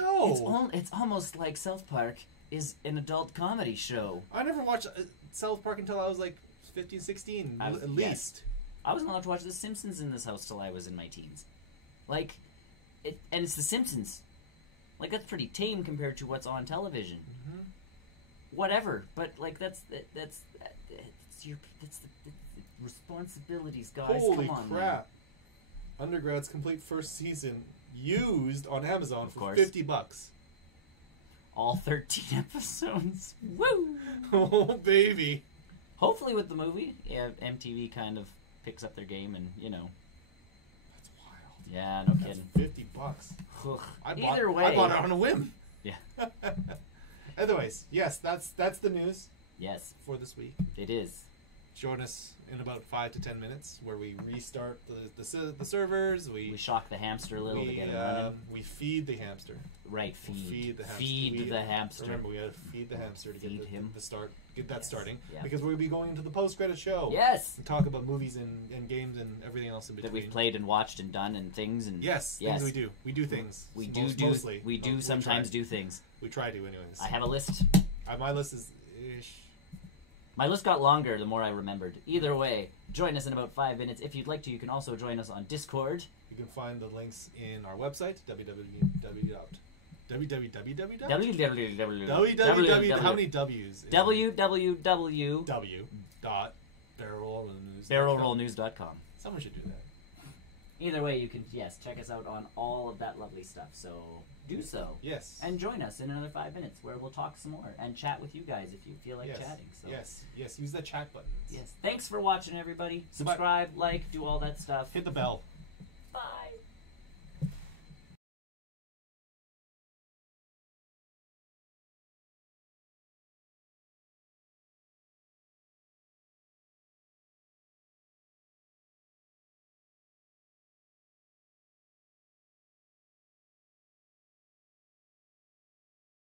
it's almost like South Park is an adult comedy show. I never watched South Park until I was like 15, 16, at least. I wasn't allowed to watch The Simpsons in this house till I was in my teens. Like, and it's The Simpsons. Like, that's pretty tame compared to what's on television. Mm-hmm. Whatever, but like that's the responsibilities, guys. Holy Come on, crap! Man. Undergrads complete first season used on Amazon for $50. All 13 episodes. Woo! Oh baby! Hopefully, with the movie, MTV kind of picks up their game, and that's wild. Yeah, no kidding. $50. Either way, I bought it on a whim. Yeah. Anyways, yes, that's the news. Yes. For this week. It is. Join us in about 5 to 10 minutes where we restart the servers. We shock the hamster a little to get it running. We feed the hamster. Right, feed the hamster. Feed the hamster. Remember, we got to feed the hamster to get that starting. Yeah. Because we'll be going into the post-credit show. Yes. And talk about movies and games and everything else in between. That we've played and watched and done and things. And things we do. We do things. We do sometimes do things. We try to, anyways. I have a list. My list is ish. My list got longer the more I remembered. Either way, join us in about 5 minutes. If you'd like to, you can also join us on Discord. You can find the links in our website, www. How many W's? www.barrelrollnews.com. Someone should do that. Either way, you can, check us out on all of that lovely stuff. So do so. Yes. And join us in another 5 minutes where we'll talk some more and chat with you guys if you feel like chatting. So. Yes. Use the chat buttons. Yes. Thanks for watching, everybody. Subscribe, like, do all that stuff. Hit the bell.